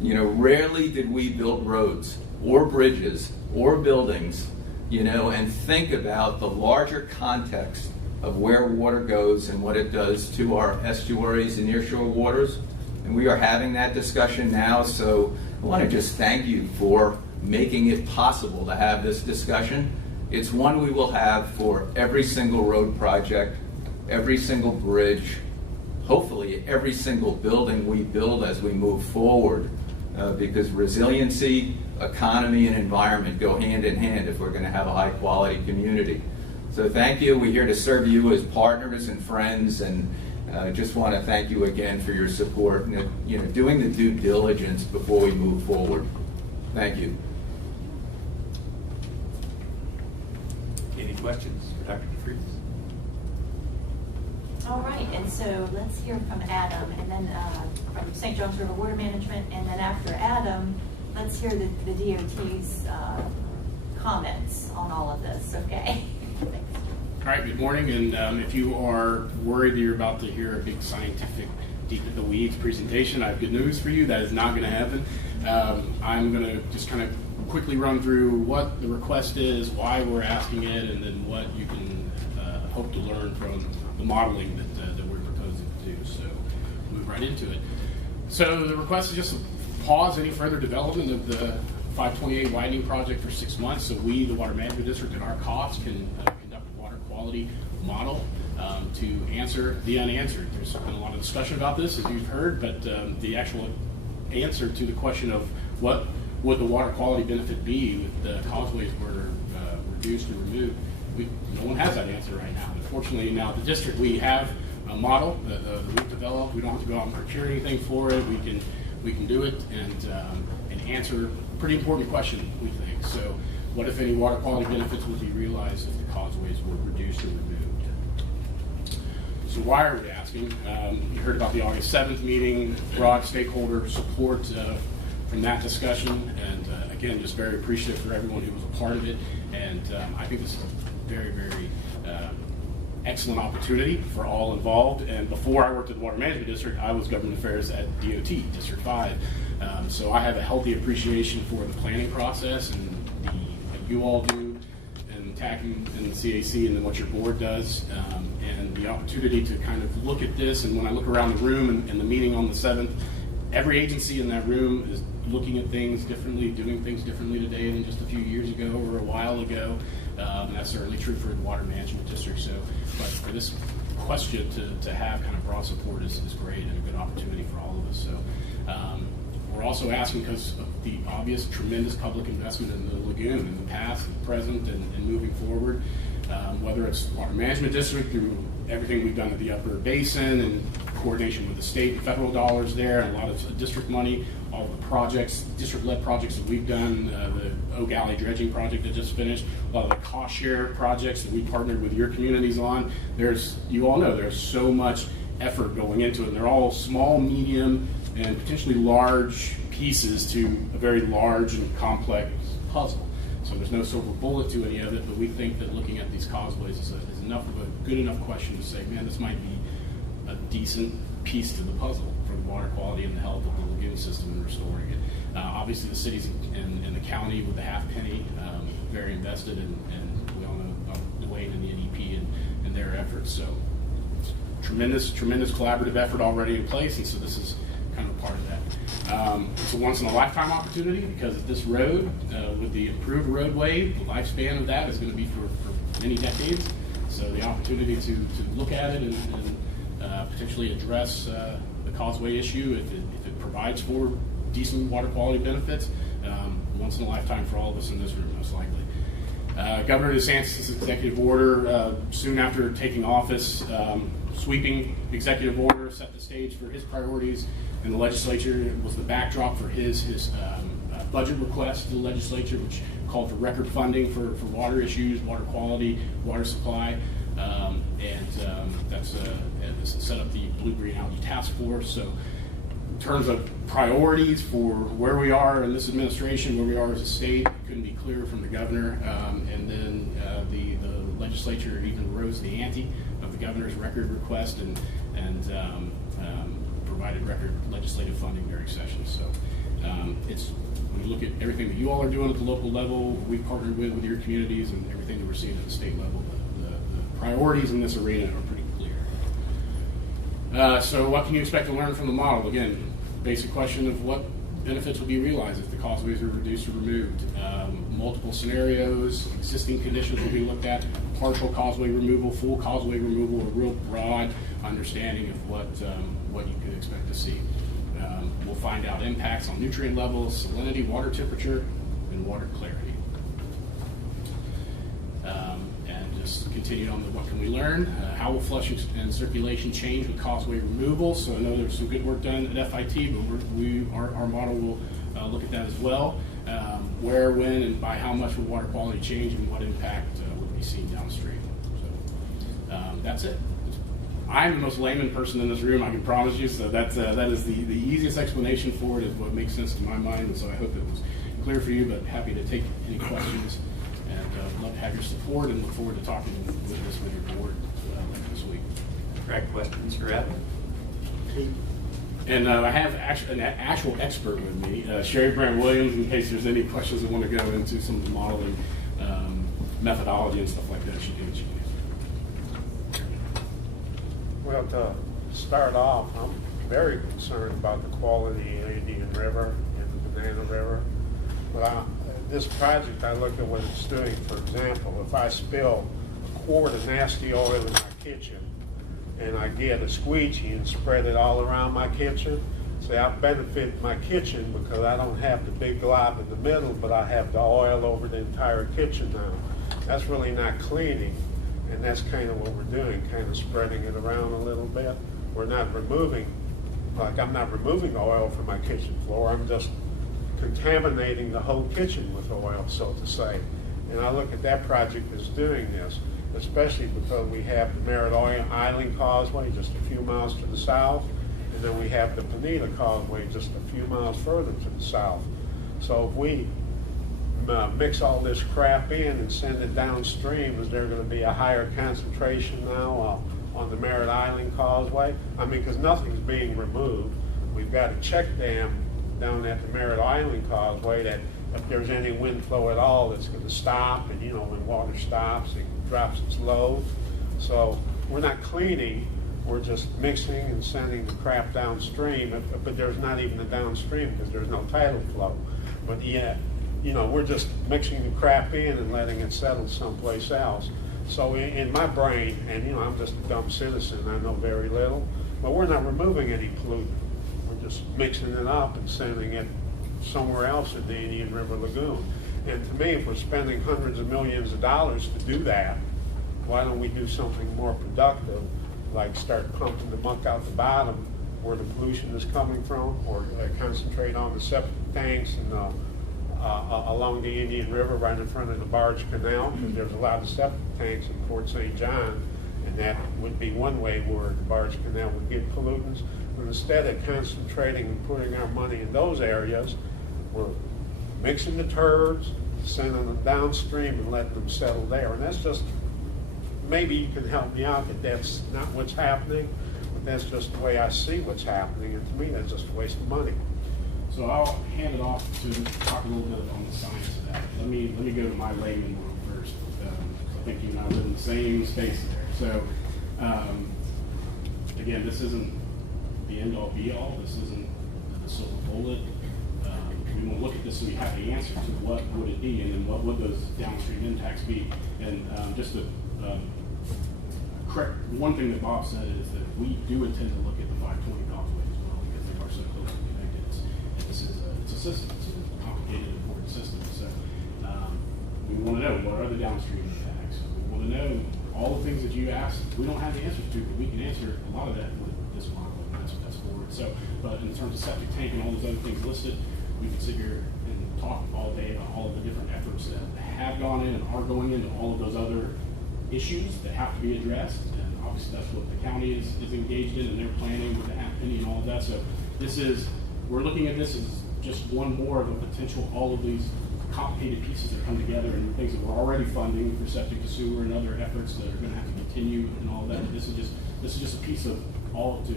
Rarely did we build roads or bridges or buildings, and think about the larger context of where water goes and what it does to our estuaries and nearshore waters. And we are having that discussion now, so I want to just thank you for making it possible to have this discussion. It's one we will have for every single road project, every single bridge, hopefully every single building we build as we move forward, because resiliency, economy, and environment go hand in hand if we're going to have a high-quality community. So thank you. We're here to serve you as partners and friends, and just want to thank you again for your support and doing the due diligence before we move forward. Thank you. Any questions for Dr. DeFries? All right, and so let's hear from Adam, and then from St. John's River Water Management, and then after Adam, let's hear the DOT's comments on all of this, okay? Thanks. All right, good morning, and if you are worried that you're about to hear a big scientific, deep in the weeds presentation, I have good news for you. That is not going to happen. I'm going to just kind of quickly run through what the request is, why we're asking it, and then what you can hope to learn from the modeling that we're proposing to do. So move right into it. So the request is just to pause any further development of the 528 widening project for 6 months, so we, the Water Management District, at our cost, can conduct a water quality model to answer the unanswered. There's been a lot of discussion about this, as you've heard, but the actual answer to the question of what would the water quality benefit be if the causeways were reduced or removed, no one has that answer right now. Unfortunately, now at the district, we have a model that we've developed. We don't have to go out and procure anything for it. We can do it and answer a pretty important question, we think. So what if any water quality benefits would be realized if the causeways were reduced or removed? So why are we asking? You heard about the August 7th meeting, broad stakeholder support from that discussion, and again, just very appreciative for everyone who was a part of it. And I think this is a very, very excellent opportunity for all involved. And before I worked at the Water Management District, I was Government Affairs at DOT, District 5. So I have a healthy appreciation for the planning process and what you all do and TACing and the CAC and then what your board does, and the opportunity to kind of look at this. And when I look around the room and the meeting on the 7th, every agency in that room is looking at things differently, doing things differently today than just a few years ago or a while ago. And that's certainly true for the Water Management District. So, but for this question to have kind of broad support is great and a good opportunity for all of us. So we're also asking because of the obvious tremendous public investment in the lagoon in the past, the present, and moving forward. Whether it's Water Management District through everything we've done at the Upper Basin and coordination with the state and federal dollars there, and a lot of district money, all the projects, district-led projects that we've done, the Oak Alley dredging project that just finished, a lot of the cost share projects that we partnered with your communities on. You all know there's so much effort going into it, and they're all small, medium, and potentially large pieces to a very large and complex puzzle. So there's no silver bullet to any of it, but we think that looking at these causeways is enough of a good enough question to say, man, this might be a decent piece to the puzzle for the water quality and the health of the lagoon system and restoring it. Obviously, the cities and the county with the half penny, very invested, and we all know Dwayne and the NEP and their efforts. So tremendous collaborative effort already in place, and so this is kind of part of that. It's a once-in-a-lifetime opportunity because this road, with the improved roadway, the lifespan of that is going to be for many decades. So the opportunity to look at it and potentially address the causeway issue, if it provides for decent water quality benefits, once in a lifetime for all of us in this room, most likely. Governor DeSantis' executive order, soon after taking office, sweeping executive order, set the stage for his priorities, and the legislature was the backdrop for his budget request to the legislature, which called for record funding for water issues, water quality, water supply, and that's set up the Blue-Green Algae Task Force. So in terms of priorities for where we are in this administration, where we are as a state, couldn't be clearer from the governor. And then the legislature even rose the ante of the governor's record request and provided record legislative funding during session. So it's when you look at everything that you all are doing at the local level, we've partnered with your communities, and everything that we're seeing at the state level, the priorities in this arena are pretty clear. So what can you expect to learn from the model? Again, basic question of what benefits will be realized if the causeways are reduced or removed. Multiple scenarios, existing conditions will be looked at, partial causeway removal, full causeway removal, a real broad understanding of what you could expect to see. We'll find out impacts on nutrient levels, salinity, water temperature, and water clarity. And just continue on the what can we learn. How will flushing and circulation change with causeway removal? So I know there's some good work done at FIT, but our model will look at that as well. Where, when, and by how much will water quality change, and what impact will be seen downstream. So that's it. I'm the most layman person in this room, I can promise you, so that is the easiest explanation for it, is what makes sense to my mind, and so I hope it was clear for you, but happy to take any questions, and love to have your support, and look forward to talking with your board later this week. Correct questions for Ed? And I have an actual expert with me, Sherry Brand-Williams, in case there's any questions that want to go into some of the modeling methodology and stuff like that. She can answer. Well, to start off, I'm very concerned about the quality of the Indian River and the Banana River. But this project, I look at what it's doing. For example, if I spill a quart of nasty oil in my kitchen and I get a squeegee and spread it all around my kitchen, say I benefit my kitchen because I don't have the big glob in the middle, but I have the oil over the entire kitchen now. That's really not cleaning. And that's kind of what we're doing, kind of spreading it around a little bit. We're not removing, like I'm not removing oil from my kitchen floor, I'm just contaminating the whole kitchen with oil, so to say. And I look at that project as doing this, especially because we have the Merritt Island Causeway just a few miles to the south, and then we have the Bonita Causeway just a few miles further to the south. So if we mix all this crap in and send it downstream, is there going to be a higher concentration now on the Merritt Island Causeway? I mean, because nothing's being removed. We've got a check dam down at the Merritt Island Causeway that if there's any wind flow at all, it's going to stop, and when water stops, it drops its load. So we're not cleaning, we're just mixing and sending the crap downstream, but there's not even a downstream because there's no tidal flow. But yet, we're just mixing the crap in and letting it settle someplace else. So in my brain, and I'm just a dumb citizen, I know very little, but we're not removing any pollutant. We're just mixing it up and sending it somewhere else in the Indian River Lagoon. And to me, if we're spending hundreds of millions of dollars to do that, why don't we do something more productive, like start pumping the muck out the bottom where the pollution is coming from, or concentrate on the septic tanks and along the Indian River right in front of the Barge Canal, because there's a lot of septic tanks in Fort St. John, and that would be one way where the Barge Canal would get pollutants. But instead of concentrating and putting our money in those areas, we're mixing the turds, sending them downstream and letting them settle there. And that's just, maybe you can help me out that that's not what's happening, but that's just the way I see what's happening, and to me that's just a waste of money. So I'll hand it off to talk a little bit on the science of that. Let me go to my layman world first. I think you and I live in the same space there. So again, this isn't the end all be all. This isn't the silver bullet. We won't look at this so we have the answer to what would it be, and then what would those downstream impacts be. And just to correct one thing that Bob said is that we do intend to look at the 520 causeway as well, because they are so closely connected. It's a system. It's a complicated, important system. So we want to know what are the downstream impacts. We want to know all the things that you asked. We don't have the answers to, but we can answer a lot of that with this model. That's forward. So, but in terms of septic tank and all those other things listed, we can sit here and talk all day about all of the different efforts that have gone in and are going into all of those other issues that have to be addressed. And obviously that's what the county is engaged in, and they're planning with the half penny and all of that. So we're looking at this as just one more of a potential, all of these complicated pieces that come together and things that we're already funding for septic to sewer and other efforts that are going to have to continue and all of that. This is just a piece of all to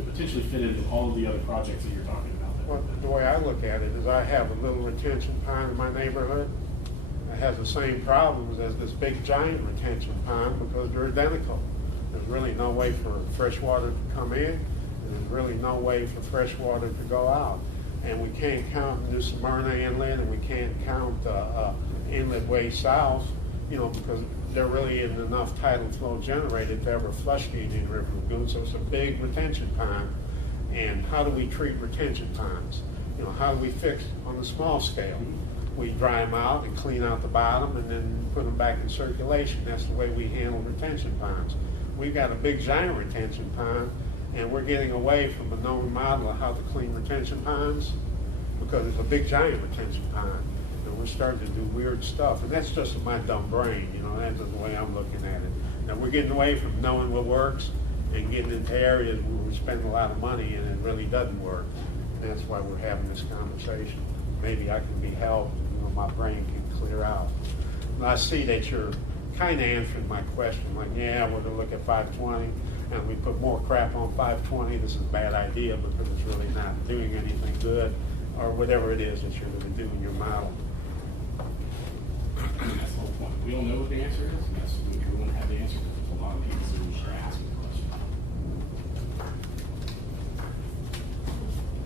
potentially fit into all of the other projects that you're talking about. Well, the way I look at it is I have a little retention pond in my neighborhood. It has the same problems as this big giant retention pond because they're identical. There's really no way for fresh water to come in, and there's really no way for fresh water to go out. And we can't count New Smyrna Inlet, and we can't count Inlet Way South, because there really isn't enough tidal flow generated to ever flush the Indian River Lagoon. So it's a big retention pond. And how do we treat retention ponds? How do we fix on the small scale? We dry them out and clean out the bottom and then put them back in circulation. That's the way we handle retention ponds. We've got a big giant retention pond, and we're getting away from a known model of how to clean retention ponds because it's a big giant retention pond. And we're starting to do weird stuff. And that's just my dumb brain, that's just the way I'm looking at it. Now we're getting away from knowing what works and getting into areas where we spend a lot of money and it really doesn't work. And that's why we're having this conversation. Maybe I can be helped, my brain can clear out. And I see that you're kind of answering my question, like, yeah, we're going to look at 520, and we put more crap on 520. This is a bad idea because it's really not doing anything good, or whatever it is that you're going to do in your model. That's the whole point. We don't know what the answer is, and that's we want to have the answer because there's a lot of people who are asking the question.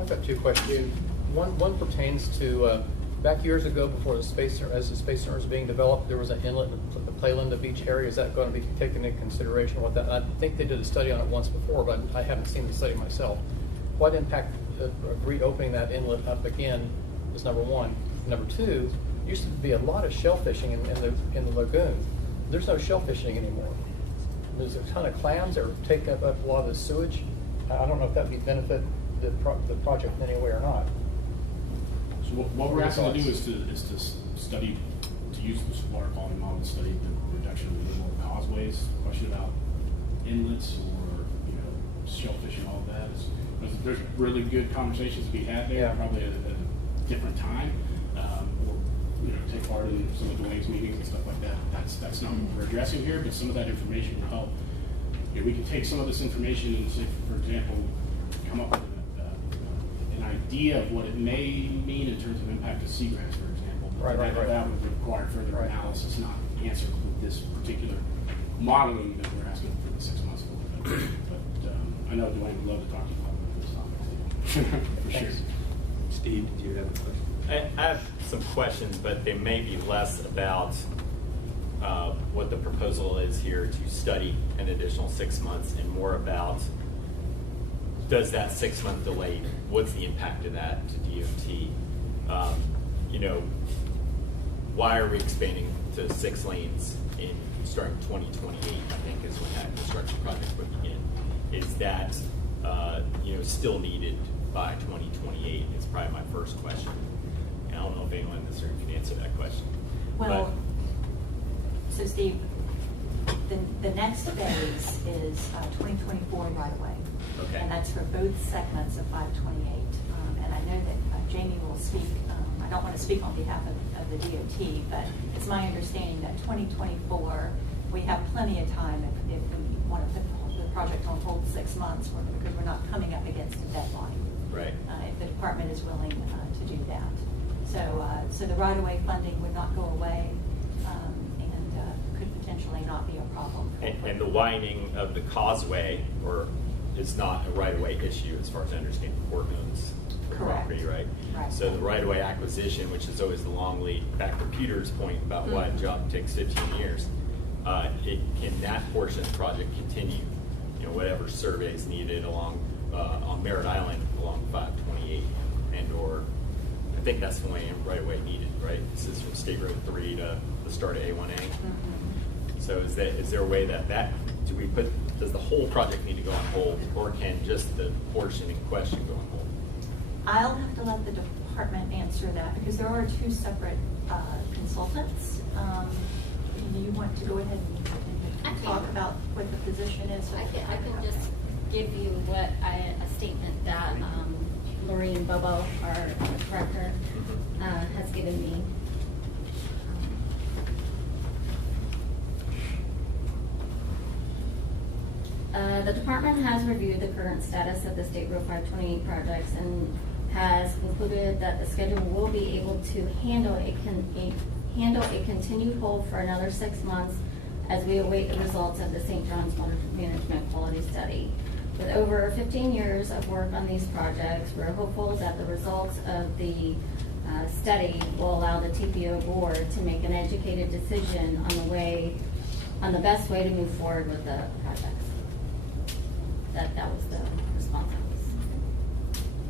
I've got two questions. One pertains to back years ago, before as the Space Center was being developed, there was an inlet in the Playland Beach area. Is that going to be taken into consideration? What that? I think they did a study on it once before, but I haven't seen the study myself. What impact reopening that inlet up again is number one. Number two, used to be a lot of shellfishing in the lagoon. There's no shellfishing anymore. There's a ton of clams that take up a lot of the sewage. I don't know if that would benefit the project in any way or not. So what we're asking to do is to study, to use this water quality model to study the reduction of the little causeways. Question about inlets or shellfish and all of that. There's really good conversations to be had there. Yeah. Probably at a different time, or take part in some of Dwayne's meetings and stuff like that. That's not what we're addressing here, but some of that information will help. We can take some of this information and say, for example, come up with an idea of what it may mean in terms of impact to seagrass, for example. Right. That would require further analysis, not answered with this particular modeling that we're asking for the 6 months ago. But I know Dwayne would love to talk to you about this topic. For sure. Steve, do you have a question? I have some questions, but they may be less about what the proposal is here to study an additional 6 months and more about, does that 6 month delay, what's the impact of that to DOT? Why are we expanding to 6 lanes in starting 2028, I think is when that construction project would begin? Is that still needed by 2028 is probably my first question. And I don't know if anyone in this room can answer that question. Well, so Steve, the next phase is 2024 right away. Okay. And that's for both segments of 528. And I know that Jamie will speak, I don't want to speak on behalf of the DOT, but it's my understanding that 2024, we have plenty of time if we want to put the project on hold 6 months because we're not coming up against a deadline. Right. If the department is willing to do that. So the right-of-way funding would not go away and could potentially not be a problem. And the widening of the causeway is not a right-of-way issue as far as I understand. The port owns the property, right? Right. So the right-of-way acquisition, which is always the long lead, back to Peter's point about why a job takes 15 years, can that portion of the project continue? Whatever surveys needed along on Merritt Island along 528 or I think that's the way right-of-way needed, right? This is from State Road 3 to the start of A1A. Mm-hmm. So is there a way that does the whole project need to go on hold, or can just the portion in question go on hold? I'll have to let the department answer that because there are two separate consultants. Do you want to go ahead and talk about what the position is? I can just give you a statement that Lorraine Bobo, our director, has given me. The department has reviewed the current status of the State Road 528 projects and has concluded that the schedule will be able to handle a continued hold for another 6 months as we await the results of the St. John's Water Management Quality Study. With over 15 years of work on these projects, we're hopeful that the results of the study will allow the TPO board to make an educated decision on the best way to move forward with the projects. That was the response.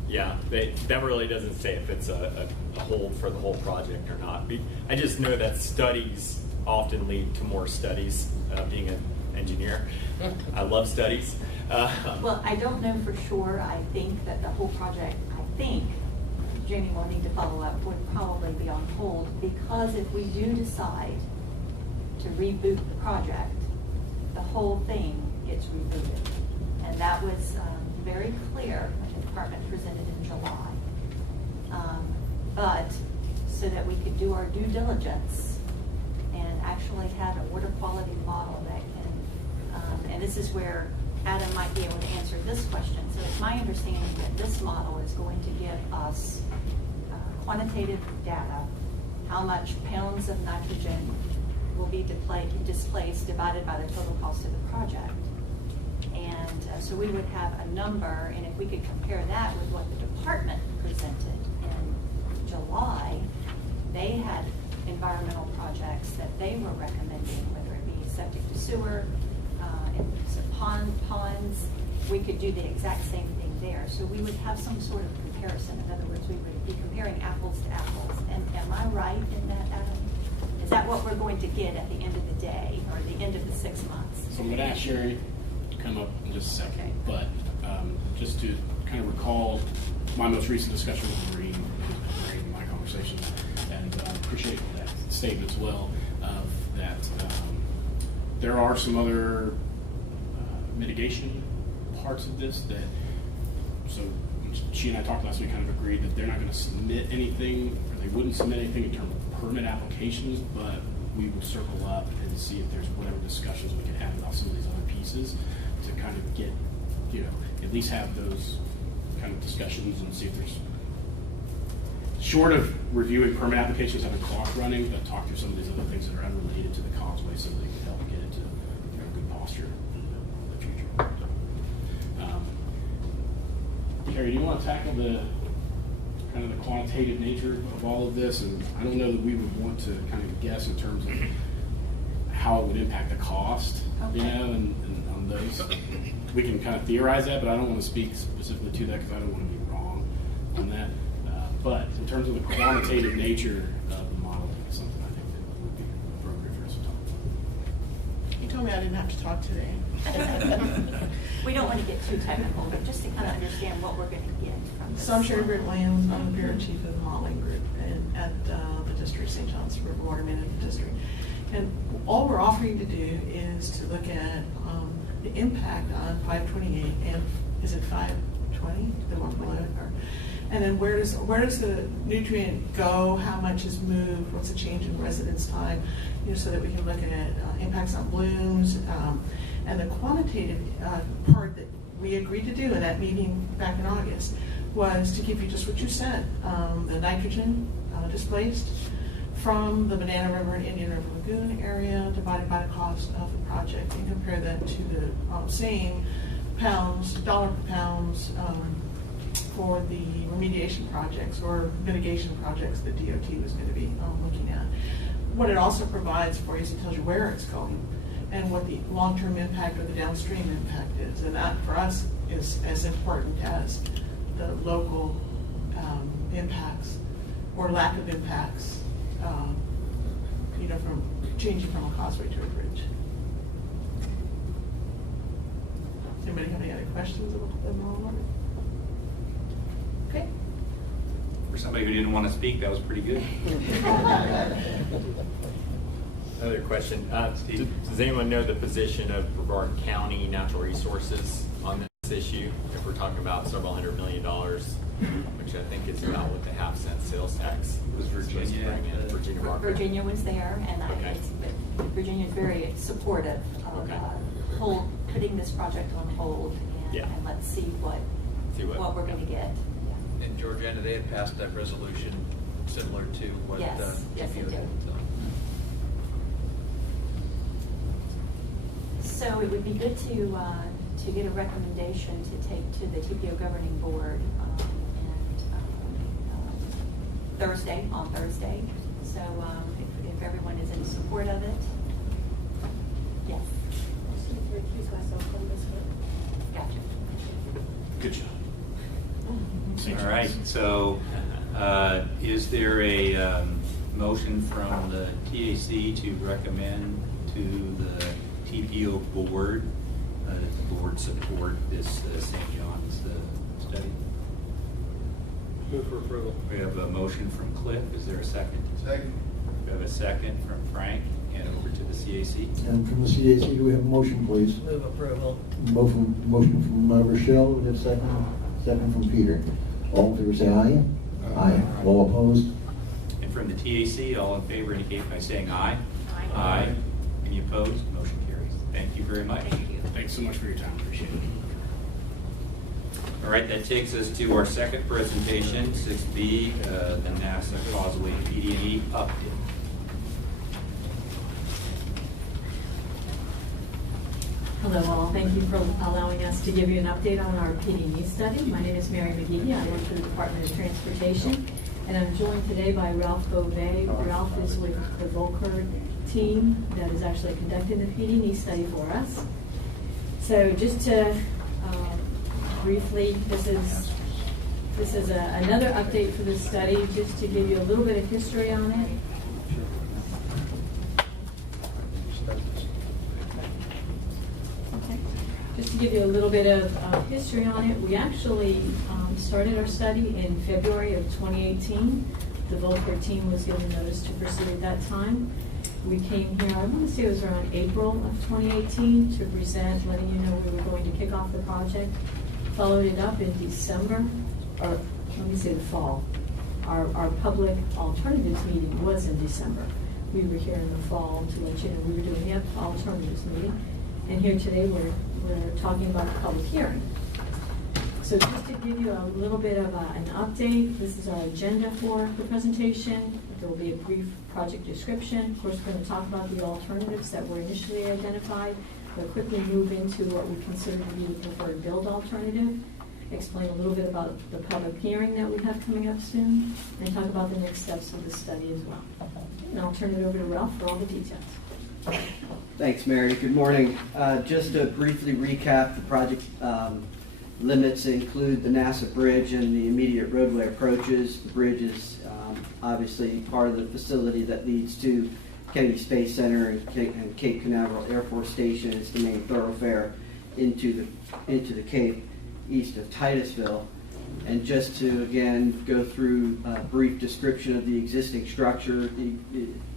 Yeah, that really doesn't say if it's a hold for the whole project or not. I just know that studies often lead to more studies, being an engineer. I love studies. Well, I don't know for sure. I think that the whole project, Jamie will need to follow up, would probably be on hold, because if we do decide to reboot the project, the whole thing gets rebooted. And that was very clear when the department presented in July. But so that we could do our due diligence and actually have a water quality model that can, and this is where Adam might be able to answer this question. So it's my understanding that this model is going to give us quantitative data, how much pounds of nitrogen will be displaced divided by the total cost of the project. And so we would have a number, and if we could compare that with what the department presented in July, they had environmental projects that they were recommending, whether it be septic to sewer, ponds. We could do the exact same thing there. So we would have some sort of comparison. In other words, we would be comparing apples to apples. And am I right in that, Adam? Is that what we're going to get at the end of the day, or the end of the 6 months? So I'm going to ask Sherry to come up in just a second. Okay. But just to kind of recall my most recent discussion with Maureen, in my conversation, and appreciate that statement as well, of that there are some other mitigation parts of this that, so she and I talked last week, kind of agreed that they're not going to submit anything, or they wouldn't submit anything in terms of permit applications, but we would circle up and see if there's whatever discussions we could have about some of these other pieces to kind of get, at least have those kind of discussions and see if there's, short of reviewing permit applications, have a clock running, but talk through some of these other things that are unrelated to the causeway so that they can help get into good posture in the future. Carrie, do you want to tackle the kind of the quantitative nature of all of this? And I don't know that we would want to kind of guess in terms of how it would impact the cost, and on those. We can kind of theorize that, but I don't want to speak specifically to that because I don't want to be wrong on that. But in terms of the quantitative nature of the model, it's something I think that would be appropriate for us to talk about. You told me I didn't have to talk today. We don't want to get too technical, but just to kind of understand what we're going to get from this. So I'm Sherry Britt-Williams. I'm the Bureau Chief of the Modeling Group at the district, St. John's River Water Management District. And all we're offering to do is to look at the impact on 528 and is it 520, the one below it? And then where does the nutrient go? How much is moved? What's the change in residence time? So that we can look at impacts on blooms. And the quantitative part that we agreed to do in that meeting back in August was to give you just what you said, the nitrogen displaced from the Banana River and Indian River Lagoon area divided by the cost of the project, and compare that to the same pounds, dollar per pounds for the remediation projects or mitigation projects that DOT was going to be looking at. What it also provides for you is it tells you where it's going and what the long-term impact or the downstream impact is. And that, for us, is as important as the local impacts or lack of impacts, from changing from a causeway to a bridge. Does anybody have any other questions about the model? Okay. For somebody who didn't want to speak, that was pretty good. Another question. Does anyone know the position of Brevard County Natural Resources on this issue? If we're talking about several $100 million, which I think is about what the half-cent sales tax was Virginia. Virginia was there, and Virginia is very supportive of putting this project on hold, and let's see what we're going to get. And Georgiana, they had passed that resolution similar to what Yes, yes, they TPO did. So it would be good to get a recommendation to take to the TPO governing board on Thursday. So if everyone is in support of it, yes. Gotcha. Good job. All right, so is there a motion from the TAC to recommend to the TPO board that the board support this St. John's study? Move for approval. We have a motion from Cliff. Is there a second? Second. We have a second from Frank, and over to the CAC. And from the CAC, do we have a motion, please? Move approval. Motion from Rochelle, we have second from Peter. All in favor say aye. Aye. All opposed? And from the TAC, all in favor indicate by saying aye. Aye. Any opposed? Motion carries. Thank you very much. Thank you. Thanks so much for your time. Appreciate it. All right, that takes us to our second presentation, 6B, the NASA Causeway PD&E update. Hello all, thank you for allowing us to give you an update on our PD&E study. My name is Mary McGee, I work for the Department of Transportation, and I'm joined today by Ralph Beauvais. Ralph is with the Volker team that is actually conducting the PD&E study for us. So just to briefly, this is another update for this study, just to give you a little bit of history on it. Okay. Just to give you a little bit of history on it, we actually started our study in February of 2018. The Volker team was given notice to proceed at that time. We came here, I want to say it was around April of 2018, to present, letting you know we were going to kick off the project. Followed it up in December, or let me say the fall. Our public alternatives meeting was in December. We were here in the fall to let you know we were doing the alternatives meeting. And here today we're talking about the public hearing. So just to give you a little bit of an update, this is our agenda for the presentation. There will be a brief project description. Of course, we're going to talk about the alternatives that were initially identified. We'll quickly move into what we consider to be the preferred build alternative, explain a little bit about the public hearing that we have coming up soon, and talk about the next steps of the study as well. And I'll turn it over to Ralph for all the details. Thanks, Mary. Good morning. Just to briefly recap, the project limits include the NASA bridge and the immediate roadway approaches. The bridge is obviously part of the facility that leads to Kennedy Space Center and Cape Canaveral Air Force Station. Is the main thoroughfare into the Cape east of Titusville. And just to again go through a brief description of the existing structure, the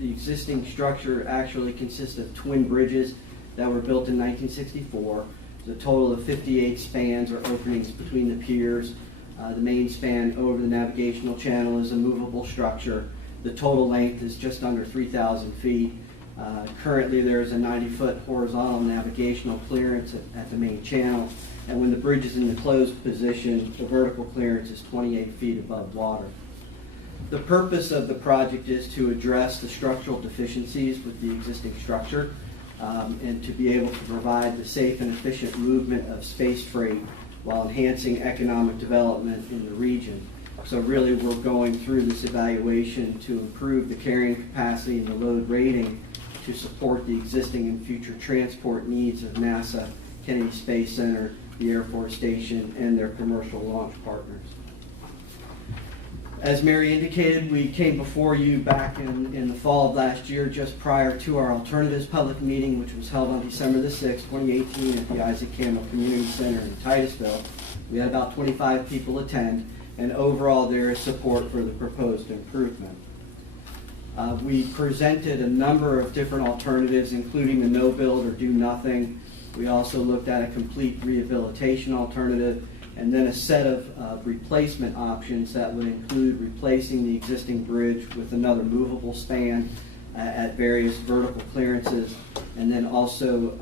existing structure actually consists of twin bridges that were built in 1964. There's a total of 58 spans or openings between the piers. The main span over the navigational channel is a movable structure. The total length is just under 3,000 feet. Currently there is a 90-foot horizontal navigational clearance at the main channel, and when the bridge is in the closed position, the vertical clearance is 28 feet above water. The purpose of the project is to address the structural deficiencies with the existing structure and to be able to provide the safe and efficient movement of space freight while enhancing economic development in the region. So really we're going through this evaluation to improve the carrying capacity and the load rating to support the existing and future transport needs of NASA, Kennedy Space Center, the Air Force Station, and their commercial launch partners. As Mary indicated, we came before you back in the fall of last year, just prior to our alternatives public meeting, which was held on December the 6th, 2018 at the Isaac Campbell Community Center in Titusville. We had about 25 people attend, and overall there is support for the proposed improvement. We presented a number of different alternatives, including the no build or do nothing. We also looked at a complete rehabilitation alternative, and then a set of replacement options that would include replacing the existing bridge with another movable span at various vertical clearances, and then also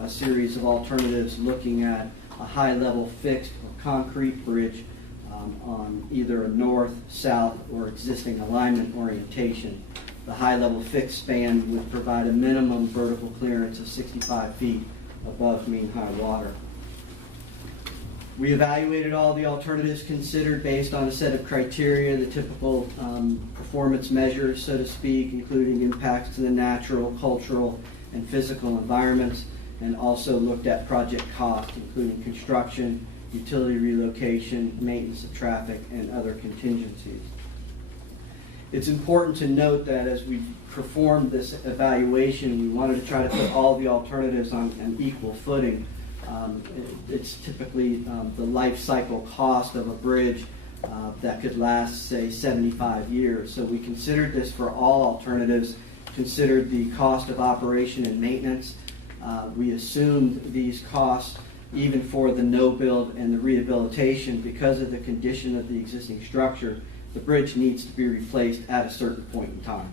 a series of alternatives looking at a high-level fixed or concrete bridge on either a north, south, or existing alignment orientation. The high-level fixed span would provide a minimum vertical clearance of 65 feet above mean high water. We evaluated all the alternatives considered based on a set of criteria, the typical performance measures, so to speak, including impacts to the natural, cultural, and physical environments, and also looked at project cost, including construction, utility relocation, maintenance of traffic, and other contingencies. It's important to note that as we performed this evaluation, we wanted to try to put all the alternatives on an equal footing. It's typically the life cycle cost of a bridge that could last, say, 75 years. So we considered this for all alternatives, considered the cost of operation and maintenance. We assumed these costs even for the no-build and the rehabilitation. Because of the condition of the existing structure, the bridge needs to be replaced at a certain point in time.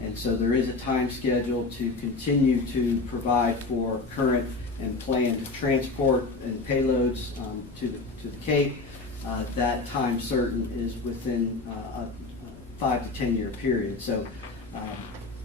And so there is a time schedule to continue to provide for current and planned transport and payloads to the Cape. That time certain is within a 5 to 10 year period. So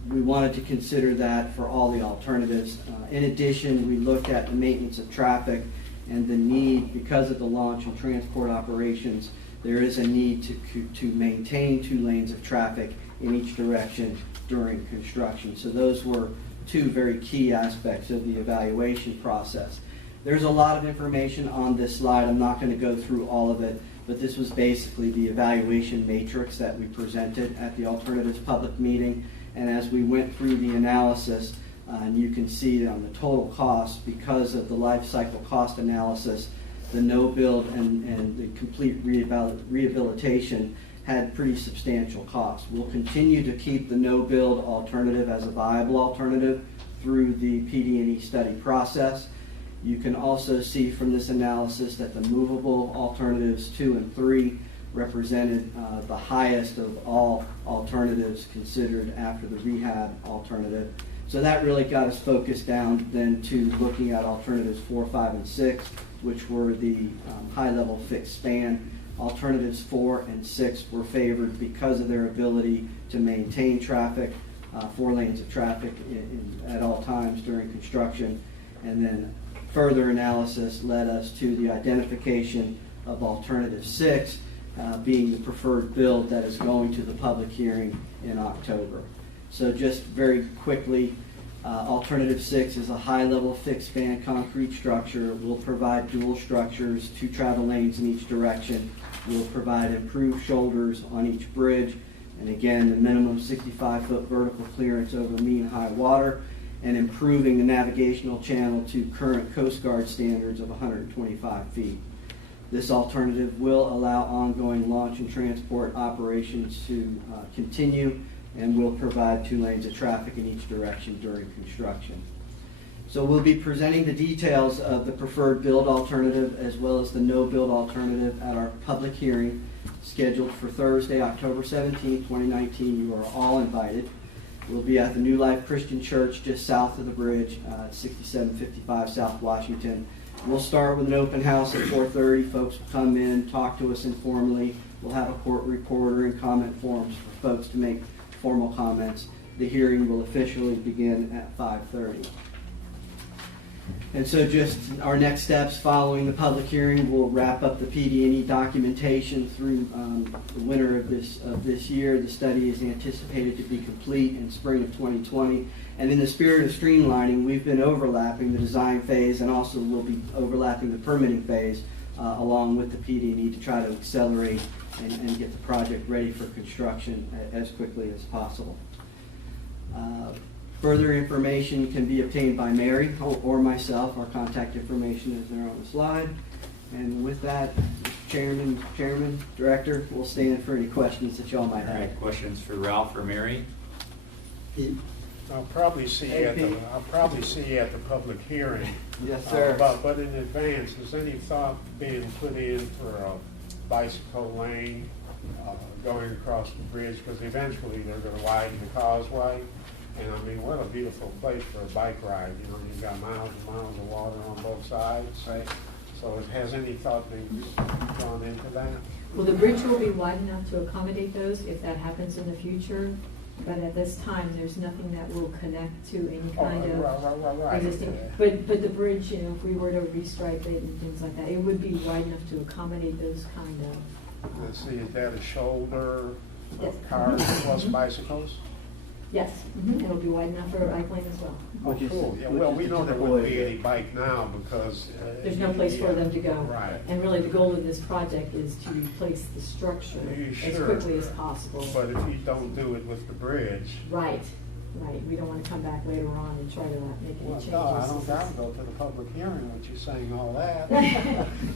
we wanted to consider that for all the alternatives. In addition, we looked at the maintenance of traffic and the need, because of the launch and transport operations, there is a need to maintain 2 lanes of traffic in each direction during construction. So those were 2 very key aspects of the evaluation process. There's a lot of information on this slide. I'm not going to go through all of it, but this was basically the evaluation matrix that we presented at the Alternatives public meeting. And as we went through the analysis, and you can see on the total cost, because of the life cycle cost analysis, the no-build and the complete rehabilitation had pretty substantial costs. We'll continue to keep the no-build alternative as a viable alternative through the PD&E study process. You can also see from this analysis that the movable alternatives 2 and 3 represented the highest of all alternatives considered after the rehab alternative. So that really got us focused down then to looking at alternatives 4, 5, and 6, which were the high-level fixed span. Alternatives 4 and 6 were favored because of their ability to maintain traffic, 4 lanes of traffic at all times during construction. And then further analysis led us to the identification of alternative 6 being the preferred build that is going to the public hearing in October. So just very quickly, alternative 6 is a high-level fixed span concrete structure. Will provide dual structures, 2 travel lanes in each direction. Will provide improved shoulders on each bridge, and again, the minimum 65-foot vertical clearance over mean high water, and improving the navigational channel to current Coast Guard standards of 125 feet. This alternative will allow ongoing launch and transport operations to continue, and will provide 2 lanes of traffic in each direction during construction. So we'll be presenting the details of the preferred build alternative as well as the no-build alternative at our public hearing scheduled for Thursday, October 17, 2019. You are all invited. We'll be at the New Life Christian Church just south of the bridge, 6755 South Washington. We'll start with an open house at 4:30. Folks will come in, talk to us informally. We'll have a court reporter and comment forms for folks to make formal comments. The hearing will officially begin at 5:30. And so just our next steps following the public hearing, we'll wrap up the PD&E documentation through the winter of this year. The study is anticipated to be complete in spring of 2020. And in the spirit of streamlining, we've been overlapping the design phase, and also we'll be overlapping the permitting phase along with the PD&E to try to accelerate and get the project ready for construction as quickly as possible. Further information can be obtained by Mary or myself. Our contact information is there on the slide. And with that, Chairman, Director, we'll stand for any questions that y'all might have. All right, questions for Ralph or Mary? I'll probably see you at the public hearing. Yes, sir. But in advance, is any thought being put in for a bicycle lane going across the bridge? Because eventually they're going to widen the causeway. And I mean, what a beautiful place for a bike ride. You know, you've got miles and miles of water on both sides. Right. So has any thought been gone into that? Well, the bridge will be wide enough to accommodate those if that happens in the future. But at this time, there's nothing that will connect to any kind of right. existing. But the bridge, you know, if we were to restripe it and things like that, it would be wide enough to accommodate those kind of. Let's see, is that a shoulder Yes. of cars plus bicycles? Yes, it'll be wide enough for bike lane as well. Oh, cool. Yeah, well, we know there wouldn't be any bike now because. There's no place for them to go. Right. And really, the goal of this project is to replace the structure as Sure. quickly as possible. But if you don't do it with the bridge. Right, right. We don't want to come back later on and try to make any Well, changes. no, I don't gotta go to the public hearing with you saying all that.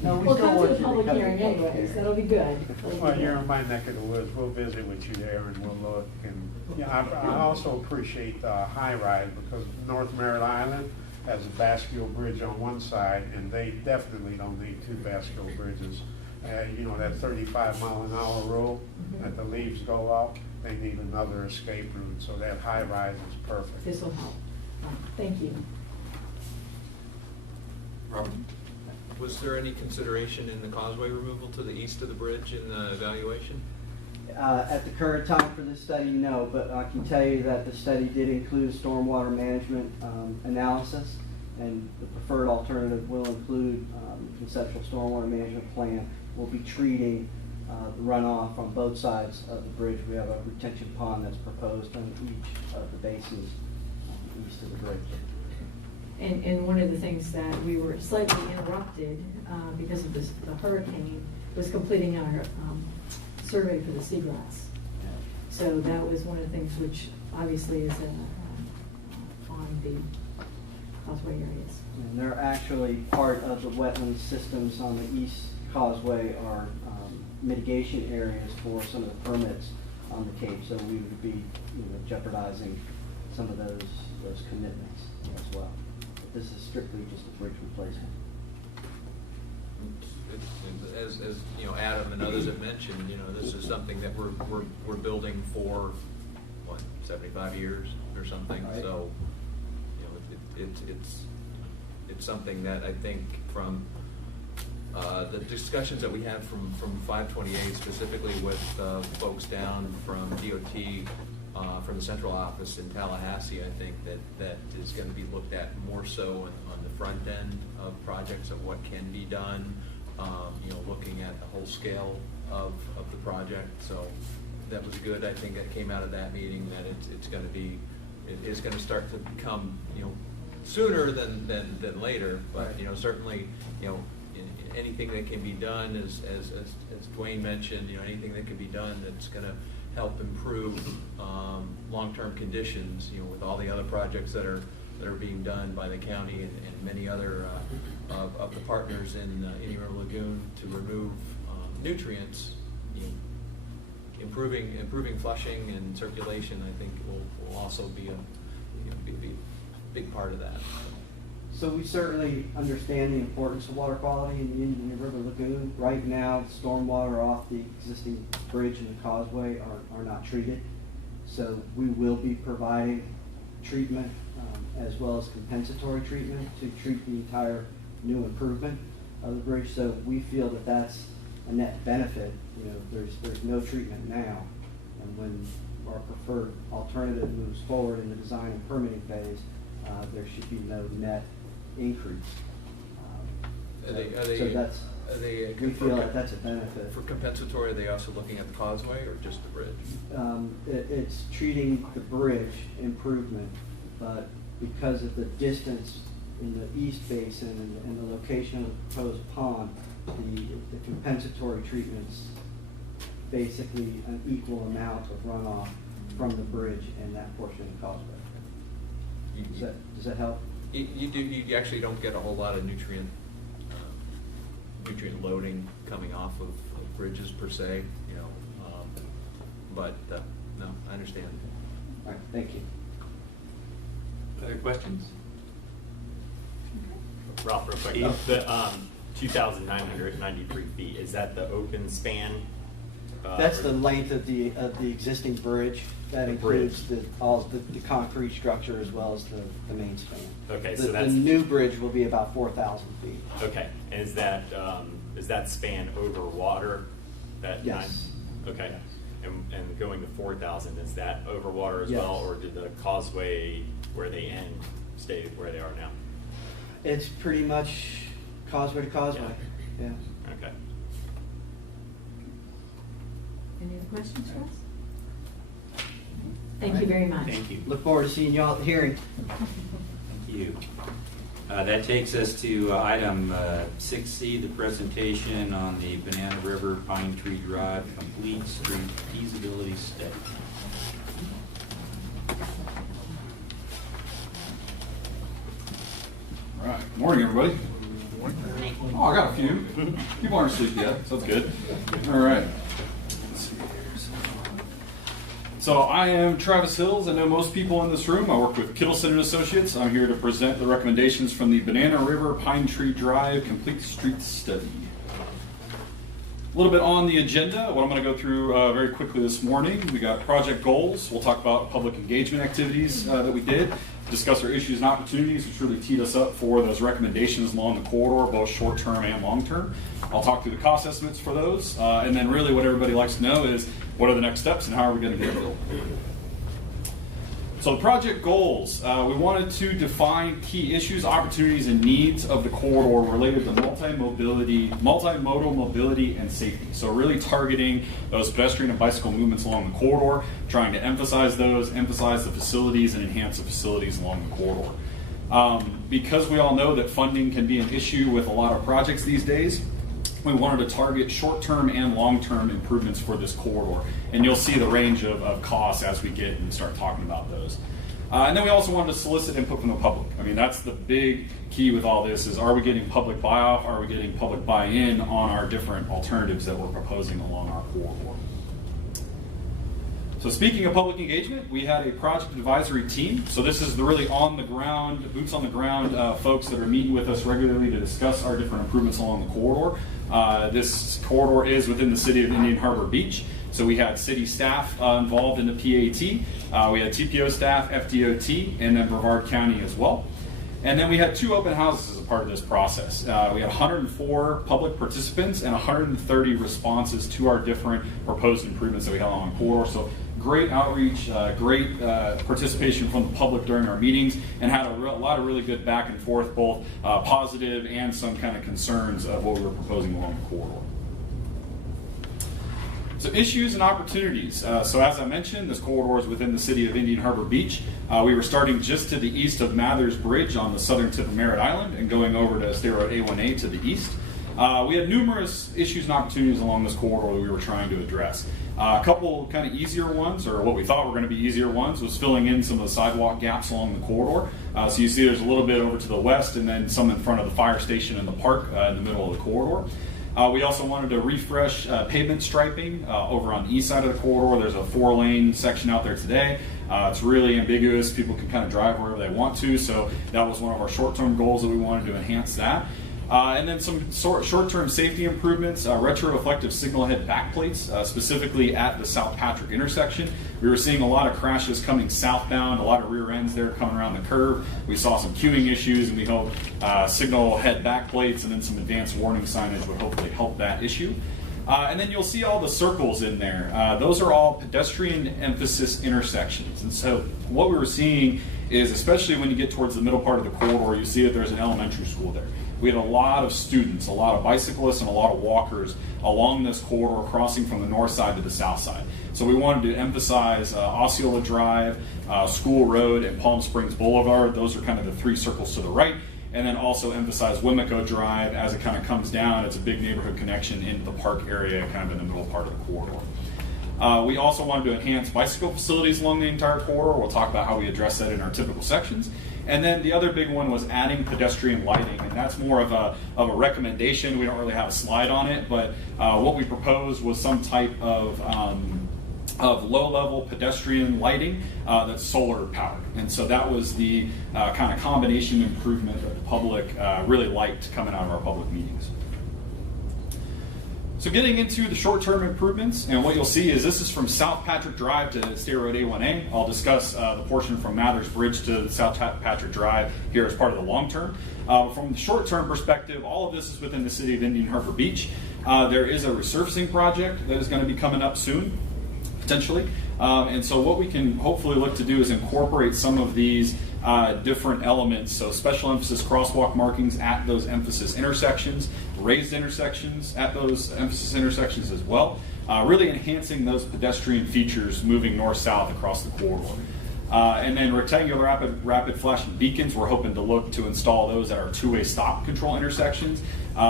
No, we We'll still come want to the you to public come to hearing the public anyways, hearing. that'll be good. That'll be Well, good. you're in my neck of the woods, we'll visit with you there and we'll look. And yeah, I also appreciate high rise because North Merritt Island has a bascule bridge on one side and they definitely don't need two bascule bridges. You know, that 35-mile-an-hour rule that the leaves go up, they need another escape route. So that high rise is perfect. This will help. Thank you. Robert? Was there any consideration in the causeway removal to the east of the bridge in the evaluation? At the current time for this study, no, but I can tell you that the study did include stormwater management analysis, and the preferred alternative will include conceptual stormwater management plan. We'll be treating the runoff on both sides of the bridge. We have a retention pond that's proposed on each of the basins east of the bridge. And one of the things that we were slightly interrupted because of the hurricane was completing our survey for the seagrass. So that was one of the things which obviously is on the causeway areas. And they're actually part of the wetland systems on the east causeway are mitigation areas for some of the permits on the Cape. So we would be jeopardizing some of those commitments as well. But this is strictly just a bridge replacement. As you know, Adam and others have mentioned, this is something that we're building for, what, 75 years or something. Right. So, it's something that I think from the discussions that we had from 528, specifically with folks down from DOT, from the central office in Tallahassee, I think that is going to be looked at more so on the front end of projects of what can be done. Looking at the whole scale of the project. So that was good. I think that came out of that meeting that it is going to start to become, sooner than later. But, certainly, anything that can be done, as Dwayne mentioned, anything that can be done that's going to help improve long-term conditions, with all the other projects that are being done by the county and many other of the partners in Indian River Lagoon to remove nutrients, improving flushing and circulation. I think will also be a big part of that. So we certainly understand the importance of water quality in the Indian River Lagoon. Right now, stormwater off the existing bridge and the causeway are not treated. So we will be providing treatment as well as compensatory treatment to treat the entire new improvement of the bridge. So we feel that that's a net benefit. There's no treatment now, and when our preferred alternative moves forward in the design and permitting phase, there should be no net increase. We feel that that's a benefit. For compensatory, are they also looking at the causeway or just the bridge? It's treating the bridge improvement, but because of the distance in the east basin and the location of the proposed pond, the compensatory treatments basically an equal amount of runoff from the bridge and that portion of the causeway. Does that help? You actually don't get a whole lot of nutrient loading coming off of bridges per se, but no, I understand. All right, thank you. Other questions? Ralph, real quick, the 2,993 feet, is that the open span That's the length of the existing bridge. That includes all the concrete structure as well as the main span. Okay, The so that's new bridge will be about 4,000 feet. okay. And is that span over water? Yes. Okay. And going to 4,000, is that over water as Yes. well, or did the causeway where they end stay where they are now? It's pretty much causeway to causeway. Yeah. Okay. Any other questions for us? Thank you very much. Thank you. Look forward to seeing you all at the hearing. Thank you. That takes us to item 6C, the presentation on the Banana River Pine Tree Drive Complete Street Feasibility Study. All right. Good morning, everybody. Oh, I got a few. People aren't asleep yet, so that's good. All right. Let's see here. So I am Travis Hills. I know most people in this room. I work with Kittleson and Associates. I'm here to present the recommendations from the Banana River Pine Tree Drive Complete Street Study. A little bit on the agenda, what I'm going to go through very quickly this morning. We got project goals. We'll talk about public engagement activities that we did, discuss our issues and opportunities, which really teed us up for those recommendations along the corridor, both short-term and long-term. I'll talk through the cost estimates for those, and then really what everybody likes to know is what are the next steps and how are we going to get it built. So the project goals, we wanted to define key issues, opportunities, and needs of the corridor related to multimodal mobility and safety. So really targeting those pedestrian and bicycle movements along the corridor, trying to emphasize those, emphasize the facilities, and enhance the facilities along the corridor. Because we all know that funding can be an issue with a lot of projects these days, we wanted to target short-term and long-term improvements for this corridor. And you'll see the range of costs as we get and start talking about those. And then we also wanted to solicit input from the public. I mean, that's the big key with all this is, are we getting public buy-off? Are we getting public buy-in on our different alternatives that we're proposing along our corridor? So speaking of public engagement, we had a project advisory team. So this is the really on-the-ground, boots-on-the-ground folks that are meeting with us regularly to discuss our different improvements along the corridor. This corridor is within the city of Indian Harbor Beach. So we had city staff involved in the PAT. We had TPO staff, FDOT, and then Brevard County as well. And then we had 2 open houses as a part of this process. We had 104 public participants and 130 responses to our different proposed improvements that we had along the corridor. So great outreach, great participation from the public during our meetings, and had a lot of really good back and forth, both positive and some kind of concerns of what we were proposing along the corridor. So issues and opportunities. So as I mentioned, this corridor is within the city of Indian Harbor Beach. We were starting just to the east of Mathers Bridge on the southern tip of Merritt Island and going over to State Road A1A to the east. We had numerous issues and opportunities along this corridor that we were trying to address. A couple kind of easier ones, or what we thought were going to be easier ones, was filling in some of the sidewalk gaps along the corridor. So you see there's a little bit over to the west and then some in front of the fire station and the park in the middle of the corridor. We also wanted to refresh pavement striping over on the east side of the corridor. There's a 4-lane section out there today. It's really ambiguous. People can kind of drive wherever they want to, so that was one of our short-term goals that we wanted to enhance that. And then some short-term safety improvements, retroreflective signal head backplates, specifically at the South Patrick intersection. We were seeing a lot of crashes coming southbound, a lot of rear ends there coming around the curve. We saw some queuing issues, and we hope signal head backplates and then some advanced warning signage would hopefully help that issue. And then you'll see all the circles in there. Those are all pedestrian emphasis intersections. And so what we were seeing is, especially when you get towards the middle part of the corridor, you see that there's an elementary school there. We had a lot of students, a lot of bicyclists, and a lot of walkers along this corridor crossing from the north side to the south side. So we wanted to emphasize Osceola Drive, School Road, and Palm Springs Boulevard. Those are kind of the 3 circles to the right. And then also emphasize Wimico Drive as it kind of comes down. It's a big neighborhood connection into the park area, kind of in the middle part of the corridor. We also wanted to enhance bicycle facilities along the entire corridor. We'll talk about how we address that in our typical sections. And then the other big one was adding pedestrian lighting, and that's more of a recommendation. We don't really have a slide on it, but what we proposed was some type of low-level pedestrian lighting that's solar powered. And so that was the kind of combination improvement that the public really liked coming out of our public meetings. So getting into the short-term improvements, and what you'll see is this is from South Patrick Drive to State Road A1A. I'll discuss the portion from Mathers Bridge to South Patrick Drive here as part of the long-term. From the short-term perspective, all of this is within the city of Indian Harbor Beach. There is a resurfacing project that is going to be coming up soon, potentially. And so what we can hopefully look to do is incorporate some of these different elements. So special emphasis crosswalk markings at those emphasis intersections, raised intersections at those emphasis intersections as well, really enhancing those pedestrian features moving north-south across the corridor. And then rectangular rapid flashing beacons, we're hoping to look to install those at our two-way stop control intersections.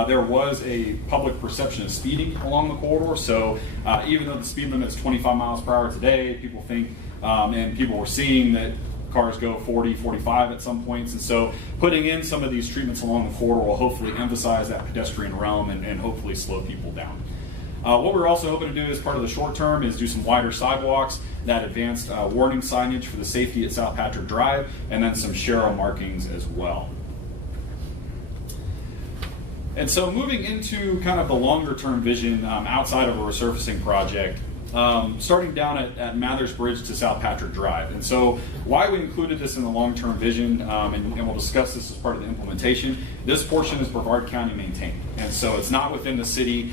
There was a public perception of speeding along the corridor, so even though the speed limit is 25 miles per hour today, people think, and people were seeing that cars go 40, 45 at some points, and so putting in some of these treatments along the corridor will hopefully emphasize that pedestrian realm and hopefully slow people down. What we're also hoping to do as part of the short term is do some wider sidewalks, that advanced warning signage for the safety at South Patrick Drive, and then some Sharrow markings as well. And so moving into kind of the longer term vision outside of a resurfacing project, starting down at Mathers Bridge to South Patrick Drive. And so why we included this in the long-term vision, and we'll discuss this as part of the implementation, this portion is Brevard County maintained. And so it's not within the city.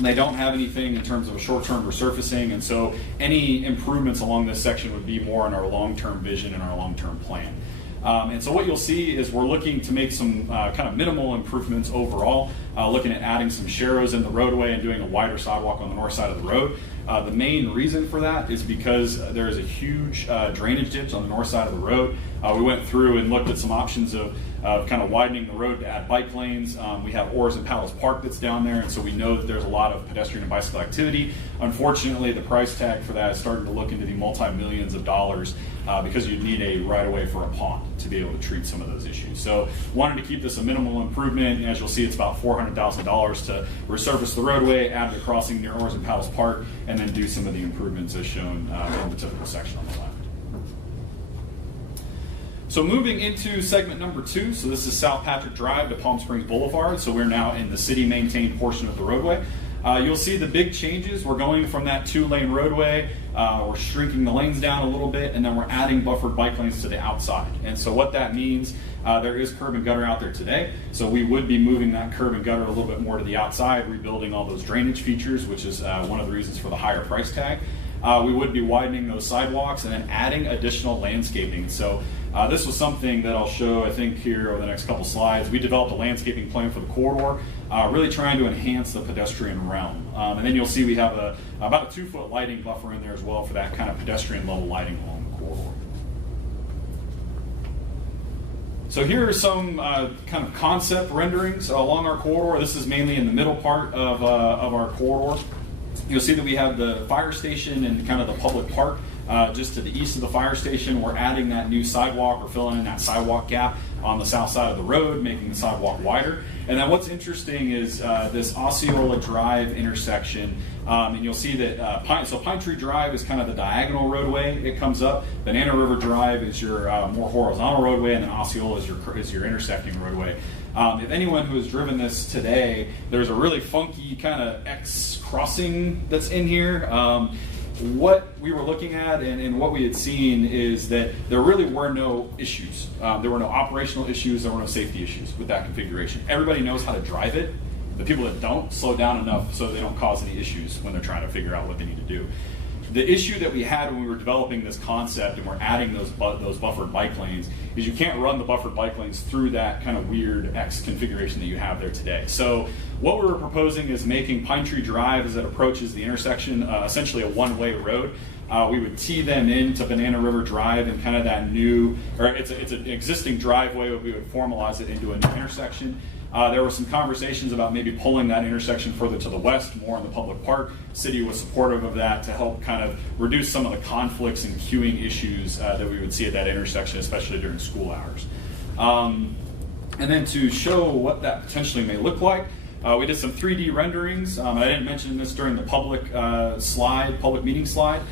They don't have anything in terms of a short-term resurfacing, and so any improvements along this section would be more in our long-term vision and our long-term plan. And so what you'll see is we're looking to make some kind of minimal improvements overall, looking at adding some sharrows in the roadway and doing a wider sidewalk on the north side of the road. The main reason for that is because there is a huge drainage ditch on the north side of the road. We went through and looked at some options of kind of widening the road to add bike lanes. We have Oars and Paddles Park that's down there, and so we know that there's a lot of pedestrian and bicycle activity. Unfortunately, the price tag for that is starting to look into the multi-millions of dollars because you'd need a right-of-way for a pond to be able to treat some of those issues. So wanted to keep this a minimal improvement. As you'll see, it's about $400,000 to resurface the roadway, add the crossing near Oars and Paddles Park, and then do some of the improvements as shown in the typical section on the left. So moving into segment number 2, so this is South Patrick Drive to Palm Springs Boulevard, so we're now in the city-maintained portion of the roadway. You'll see the big changes. We're going from that 2-lane roadway, we're shrinking the lanes down a little bit, and then we're adding buffered bike lanes to the outside. And so what that means, there is curb and gutter out there today, so we would be moving that curb and gutter a little bit more to the outside, rebuilding all those drainage features, which is one of the reasons for the higher price tag. We would be widening those sidewalks and then adding additional landscaping. So this was something that I'll show, I think, here over the next couple slides. We developed a landscaping plan for the corridor, really trying to enhance the pedestrian realm. And then you'll see we have about a 2-foot lighting buffer in there as well for that kind of pedestrian level lighting along the corridor. So here are some kind of concept renderings along our corridor. This is mainly in the middle part of our corridor. You'll see that we have the fire station and kind of the public park just to the east of the fire station. We're adding that new sidewalk, or filling in that sidewalk gap on the south side of the road, making the sidewalk wider. And then what's interesting is this Osceola Drive intersection, and you'll see that Pine Tree Drive is kind of the diagonal roadway it comes up. Banana River Drive is your more horizontal roadway, and then Osceola is your intersecting roadway. If anyone who has driven this today, there's a really funky kind of X crossing that's in here. What we were looking at and what we had seen is that there really were no issues. There were no operational issues, there were no safety issues with that configuration. Everybody knows how to drive it. The people that don't, slow down enough so they don't cause any issues when they're trying to figure out what they need to do. The issue that we had when we were developing this concept and we're adding those buffered bike lanes is you can't run the buffered bike lanes through that kind of weird X configuration that you have there today. So what we were proposing is making Pine Tree Drive, as it approaches the intersection, essentially a one-way road. We would tee them into Banana River Drive and kind of that new, or it's an existing driveway, but we would formalize it into a new intersection. There were some conversations about maybe pulling that intersection further to the west, more in the public park. City was supportive of that to help kind of reduce some of the conflicts and queuing issues that we would see at that intersection, especially during school hours. And then to show what that potentially may look like, We did some 3D renderings. I didn't mention this during the public meeting slide.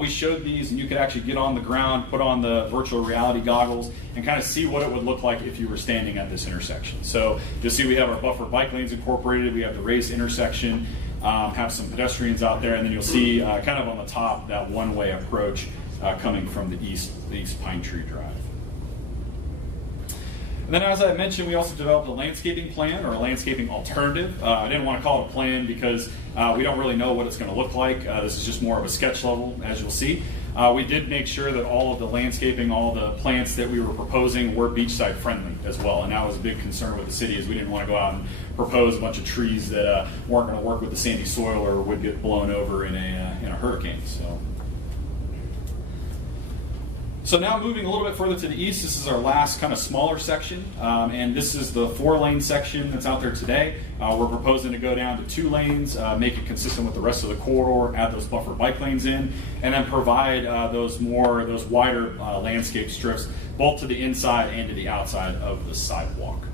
We showed these, and you could actually get on the ground, put on the virtual reality goggles, and kind of see what it would look like if you were standing at this intersection. So you'll see we have our buffer bike lanes incorporated. We have the raised intersection, have some pedestrians out there, and then you'll see kind of on the top that one-way approach coming from the east Pine Tree Drive. And then, as I mentioned, we also developed a landscaping plan, or a landscaping alternative. I didn't want to call it a plan because we don't really know what it's going to look like. This is just more of a sketch level, as you'll see. We did make sure that all of the landscaping, all the plants that we were proposing were beachside friendly as well. And that was a big concern with the city, is we didn't want to go out and propose a bunch of trees that weren't going to work with the sandy soil or would get blown over in a hurricane. So now moving a little bit further to the east, this is our last kind of smaller section, and this is the 4-lane section that's out there today. We're proposing to go down to 2 lanes, make it consistent with the rest of the corridor, add those buffer bike lanes in, and then provide those wider landscape strips, both to the inside and to the outside of the sidewalk.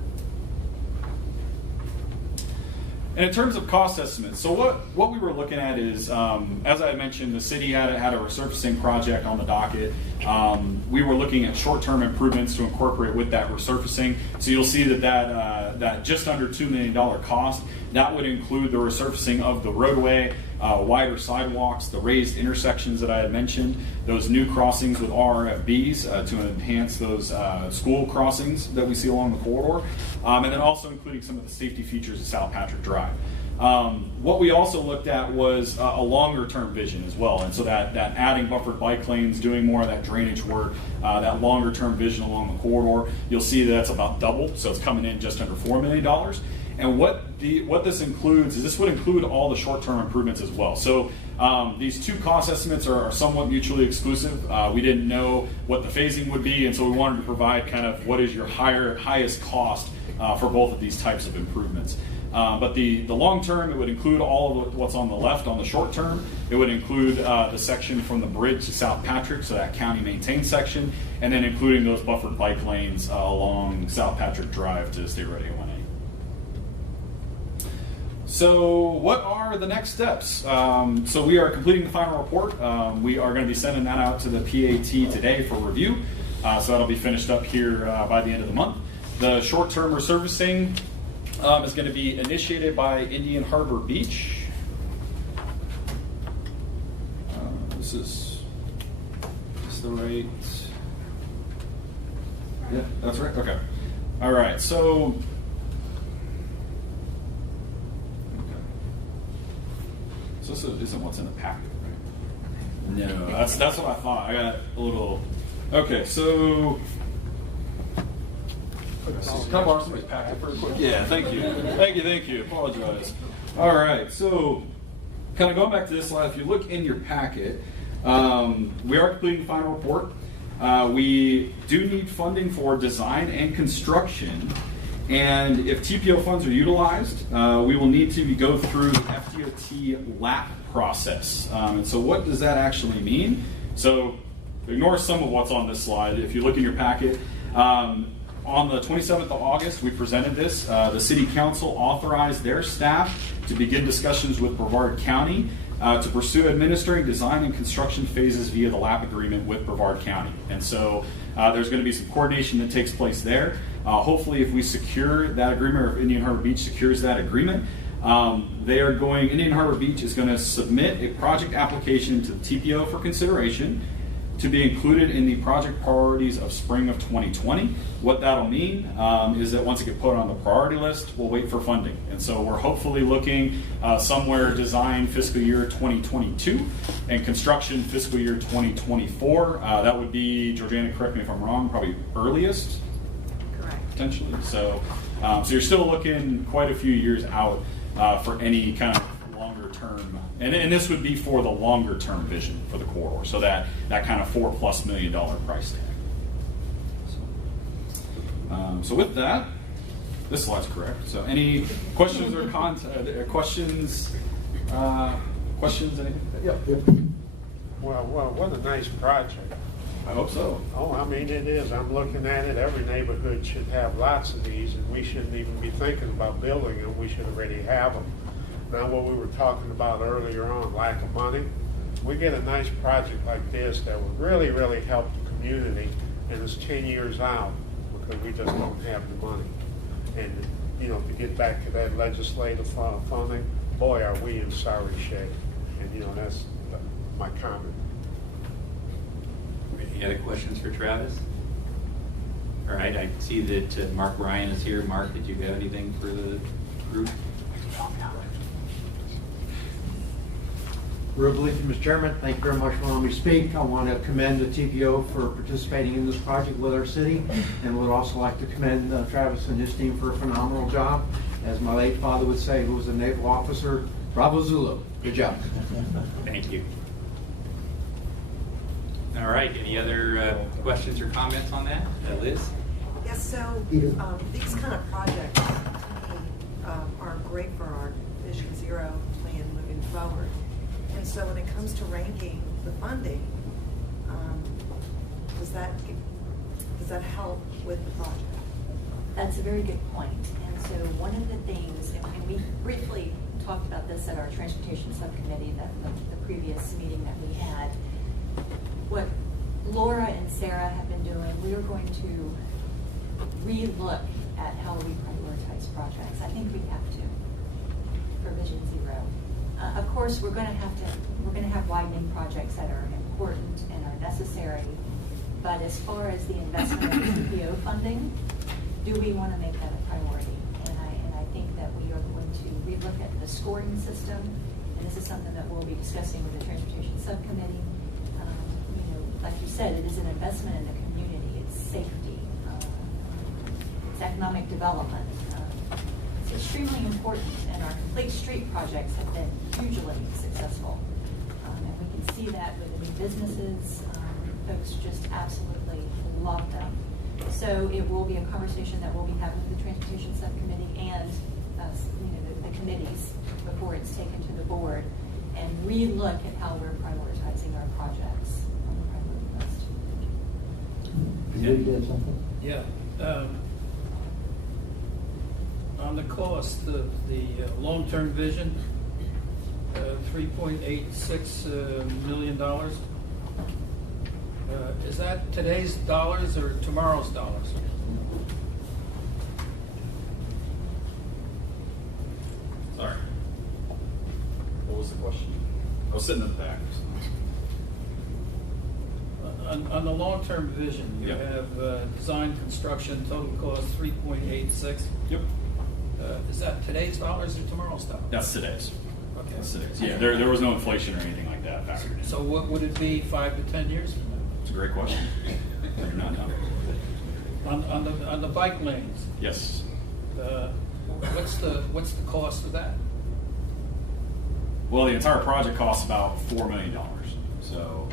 And in terms of cost estimates, so what we were looking at is, as I mentioned, the city had a resurfacing project on the docket. We were looking at short-term improvements to incorporate with that resurfacing. So you'll see that just under $2 million cost, that would include the resurfacing of the roadway, wider sidewalks, the raised intersections that I had mentioned, those new crossings with RFBs to enhance those school crossings that we see along the corridor, and then also including some of the safety features of South Patrick Drive. What we also looked at was a longer term vision as well, and so that adding buffered bike lanes, doing more of that drainage work, that longer term vision along the corridor, you'll see that's about double, so it's coming in just under $4 million. And what this includes is this would include all the short-term improvements as well. So these 2 cost estimates are somewhat mutually exclusive. We didn't know what the phasing would be, and so we wanted to provide kind of what is your highest cost for both of these types of improvements. But the long term, it would include all of what's on the left. On the short term, it would include the section from the bridge to South Patrick, so that county maintained section, and then including those buffered bike lanes along South Patrick Drive to State Road A1A. So what are the next steps? So we are completing the final report. We are going to be sending that out to the PAT today for review. So that'll be finished up here by the end of the month. The short-term resurfacing is going to be initiated by Indian Harbor Beach. This is the right... Yeah, that's right. Okay. All right. So... So this isn't what's in the packet, right? No, that's what I thought. I got a little... Okay, so... Can I borrow somebody's packet for a quick? Yeah, thank you. Thank you. Apologize. All right, so kind of going back to this slide, if you look in your packet, we are completing the final report. We do need funding for design and construction. And if TPO funds are utilized, we will need to go through the FDOT LAP process. And so what does that actually mean? So ignore some of what's on this slide. If you look in your packet, on the 27th of August, we presented this. The City Council authorized their staff to begin discussions with Brevard County to pursue administering design and construction phases via the LAP agreement with Brevard County. And so there's going to be some coordination that takes place there. Hopefully, if we secure that agreement, or if Indian Harbor Beach secures that agreement, Indian Harbor Beach is going to submit a project application to the TPO for consideration to be included in the project priorities of spring of 2020. What that'll mean is that once it gets put on the priority list, we'll wait for funding. And so we're hopefully looking somewhere design fiscal year 2022 and construction fiscal year 2024. That would be, Georgiana, correct me if I'm wrong, probably earliest? Correct. Potentially. So you're still looking quite a few years out for any kind of longer term, and this would be for the longer term vision for the corridor, so that kind of $4+ million price tag. So with that, this slide's correct. So any questions or questions? Questions? Anything? Yep. Well, what a nice project. I hope so. Oh, I mean, it is. I'm looking at it. Every neighborhood should have lots of these, and we shouldn't even be thinking about building them. We should already have them. Now, what we were talking about earlier on, lack of money, we get a nice project like this that would really, really help the community, and it's 10 years out because we just don't have the money. And, you know, to get back to that legislative funding, boy, are we in sorry shape. And, you know, that's my comment. Any other questions for Travis? All right, I see that Mark Ryan is here. Mark, did you have anything for the group? Real briefly, Mr. Chairman, thank you very much for allowing me to speak. I want to commend the TPO for participating in this project with our city, and would also like to commend Travis and his team for a phenomenal job. As my late father would say, who was a naval officer, bravo Zulu. Good job. Thank you. All right, any other questions or comments on that? Liz? Yes, so these kind of projects are great for our Vision Zero plan moving forward. And so when it comes to ranking the funding, does that help with the project? That's a very good point. And so one of the things, and we briefly talked about this at our transportation subcommittee, the previous meeting that we had. What Laura and Sarah have been doing, we are going to re-look at how we prioritize projects. I think we have to for Vision Zero. Of course, we're going to have widening projects that are important and are necessary. But as far as the investment of the TPO funding, do we want to make that a priority? And I think that we are going to relook at the scoring system, and this is something that we'll be discussing with the transportation subcommittee. Like you said, it is an investment in the community. It's safety. It's economic development. It's extremely important, and our complete street projects have been hugely successful. And we can see that with the new businesses. Folks just absolutely love them. So it will be a conversation that we'll be having with the transportation subcommittee and the committees before it's taken to the board, and re-look at how we're prioritizing our projects on the priority list. Peter, you had something? Yeah. On the cost of the long-term vision, $3.86 million. Is that today's dollars or tomorrow's dollars? Sorry. What was the question? I was sitting in the back. On the long-term vision, you Yep. have design, construction, total cost 3.86. Yep. Is that today's dollars or tomorrow's dollars? That's today's. Okay. That's today's. Yeah, there was no inflation or anything like that factored in. So what would it be 5 to 10 years from now? It's a great question. I do not know. On the bike lanes, Yes. what's the cost of that? Well, the entire project costs about $4 million. So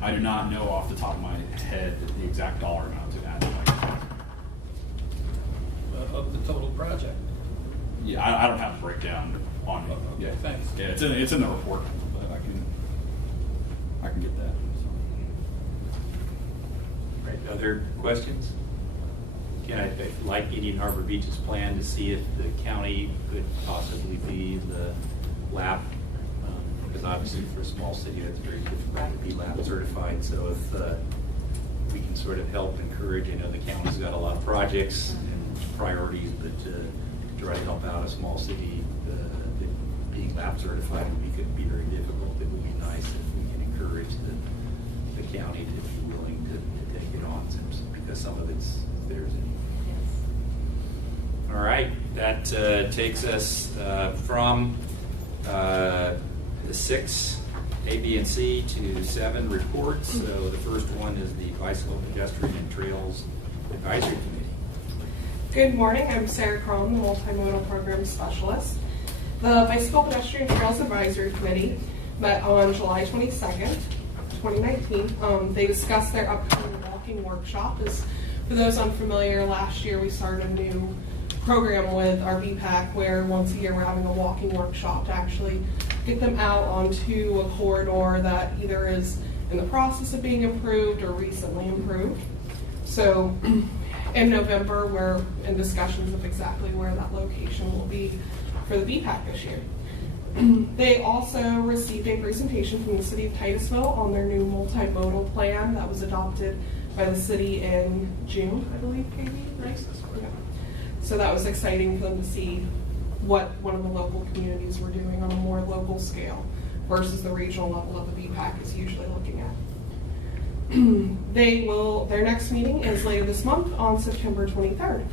I do not know off the top of my head the exact dollar amount to add to that. Of the total project? Yeah, I don't have a breakdown on me. Okay, Yeah, thanks. Yeah, it's in the report, but I can get that. So. Right, other questions? Again, I'd like Indian Harbor Beach's plan to see if the county could possibly be the LAP, because obviously for a small city, it's very difficult to be LAP certified. So if we can sort of help encourage, I know the county's got a lot of projects and priorities, but to try to help out a small city, being LAP certified could be very difficult. It would be nice if we can encourage the county to be willing to take it on, because some of it's theirs anyway. All right, that takes us from the 6 A, B, and C to 7 reports. So the first one is the Bicycle, Pedestrian, and Trails Advisory Committee. Good morning, I'm Sarah Crone, the Multimodal Program Specialist. The Bicycle, Pedestrian, and Trails Advisory Committee met on July 22nd, 2019. They discussed their upcoming walking workshop. For those unfamiliar, last year we started a new program with our BPAC where once a year we're having a walking workshop to actually get them out onto a corridor that either is in the process of being improved or recently improved. So in November, we're in discussions of exactly where that location will be for the BPAC this year. They also received a presentation from the city of Titusville on their new multimodal plan that was adopted by the city in June, I believe, KB, right? Yeah. So that was exciting for them to see what one of the local communities were doing on a more local scale versus the regional level that the BPAC is usually looking at. Their next meeting is later this month on September 23rd.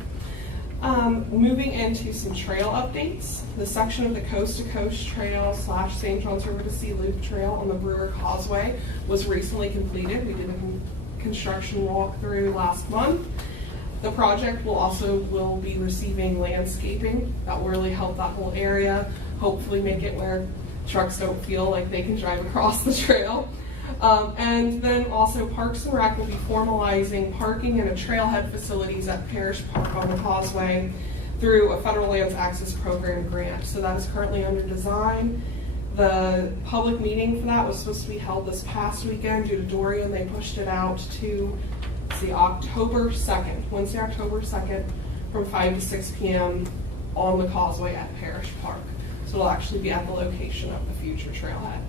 Moving into some trail updates, the section of the Coast to Coast Trail / St. John's River to Sea Loop Trail on the Brewer Causeway was recently completed. We did a construction walkthrough last month. The project will be receiving landscaping that will really help that whole area, hopefully make it where trucks don't feel like they can drive across the trail. And then also Parks and Rec will be formalizing parking and a trailhead facilities at Parish Park on the Causeway through a Federal Lands Access Program grant. So that is currently under design. The public meeting for that was supposed to be held this past weekend due to Dorian. They pushed it out to October 2nd, Wednesday, October 2nd, from 5 to 6 p.m. on the Causeway at Parish Park. So it'll actually be at the location of the future trailhead.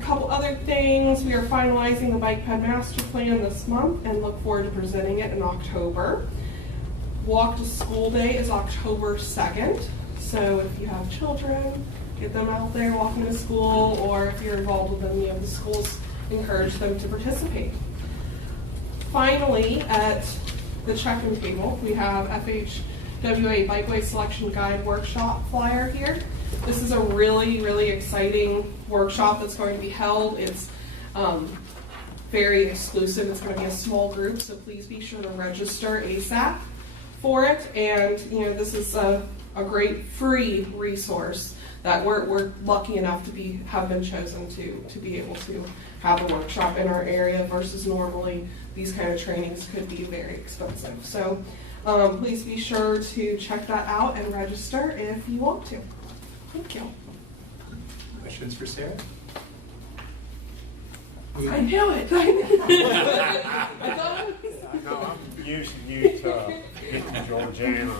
Couple other things, we are finalizing the bike ped master plan this month and look forward to presenting it in October. Walk to School Day is October 2nd, so if you have children, get them out there walking to school, or if you're involved with any of the schools, encourage them to participate. Finally, at the check-in table, we have FHWA Bikeway Selection Guide Workshop flyer here. This is a really, really exciting workshop that's going to be held. It's very exclusive. It's going to be a small group, so please be sure to register ASAP for it. And this is a great free resource that we're lucky enough to have been chosen to be able to have a workshop in our area versus normally these kind of trainings could be very expensive. So please be sure to check that out and register if you want to. Thank you. Questions for Sarah? I knew it. No, I'm using you to get to Georgiana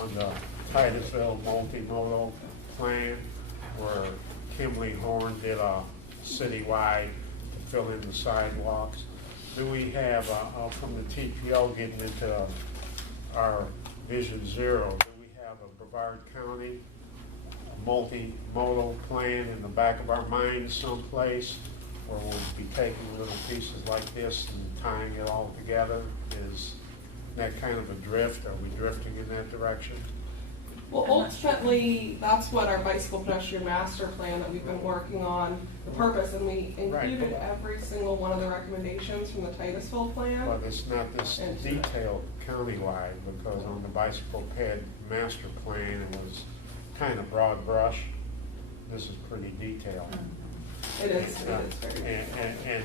on the Titusville multimodal plan where Kimley Horn did a citywide to fill in the sidewalks. Do we have, from the TPO getting into our Vision Zero, do we have a Brevard County multimodal plan in the back of our minds someplace where we'll be taking little pieces like this and tying it all together? Is that kind of a drift? Are we drifting in that direction? Well, ultimately, that's what our bicycle pedestrian master plan that we've been working on, the purpose, and we included every single one of the recommendations from the Titusville plan. But it's not this detailed countywide, because on the bicycle ped master plan, it was kind of broad brush. This is pretty detailed. It is very and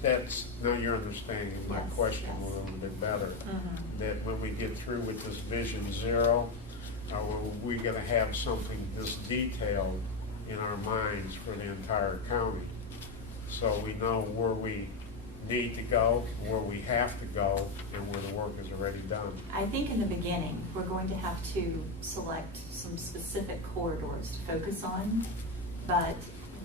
that's, now you're understanding my question a little bit better. That when we get through with this Vision Zero, we're going to have something this detailed in our minds for the entire county. So we know where we need to go, where we have to go, and where the work is already done. I think in the beginning, we're going to have to select some specific corridors to focus on, but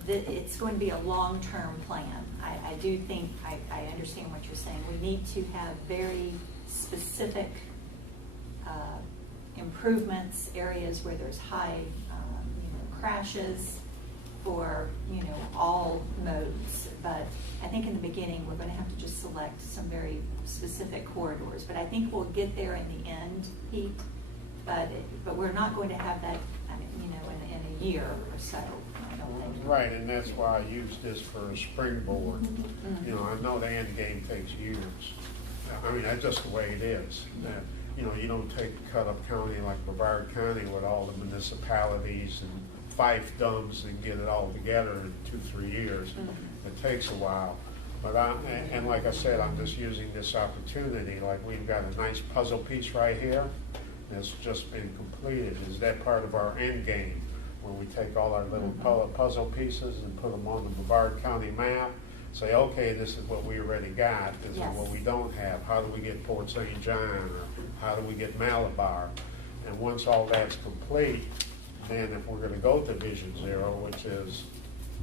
it's going to be a long-term plan. I do think, I understand what you're saying. We need to have very specific improvements, areas where there's high crashes for all modes. But I think in the beginning we're going to have to just select some very specific corridors. But I think we'll get there in the end, Pete. But we're not going to have that, in a year or so. I don't think. Right, and that's why I use this for a springboard. I know the end game takes years. I mean, that's just the way it is. You don't take cut-up county like Brevard County with all the municipalities and fiefdoms and get it all together in 2-3 years. It takes a while. But and like I said, I'm just using this opportunity. Like we've got a nice puzzle piece right here that's just been completed. Is that part of our end game? where we take all our little puzzle pieces and put them on the Brevard County map, say, okay, this is what we already got, this is what we don't have, how do we get Port St. John, or how do we get Malabar? And once all that's complete, then if we're gonna go to Vision Zero, which is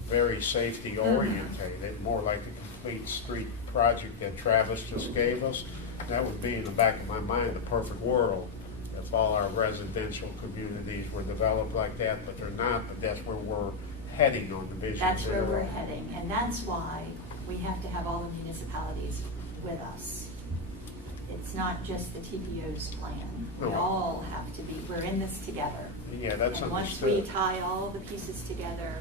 very safety orientated, more like a complete street project that Travis just gave us, that would be in the back of my mind the perfect world if all our residential communities were developed like that, but they're not, but that's where we're heading on the Vision Zero. That's where we're heading, and that's why we have to have all the municipalities with us. It's not just the TPO's plan. We all have to be, we're in this together. Yeah, that's and once we tie all the pieces together,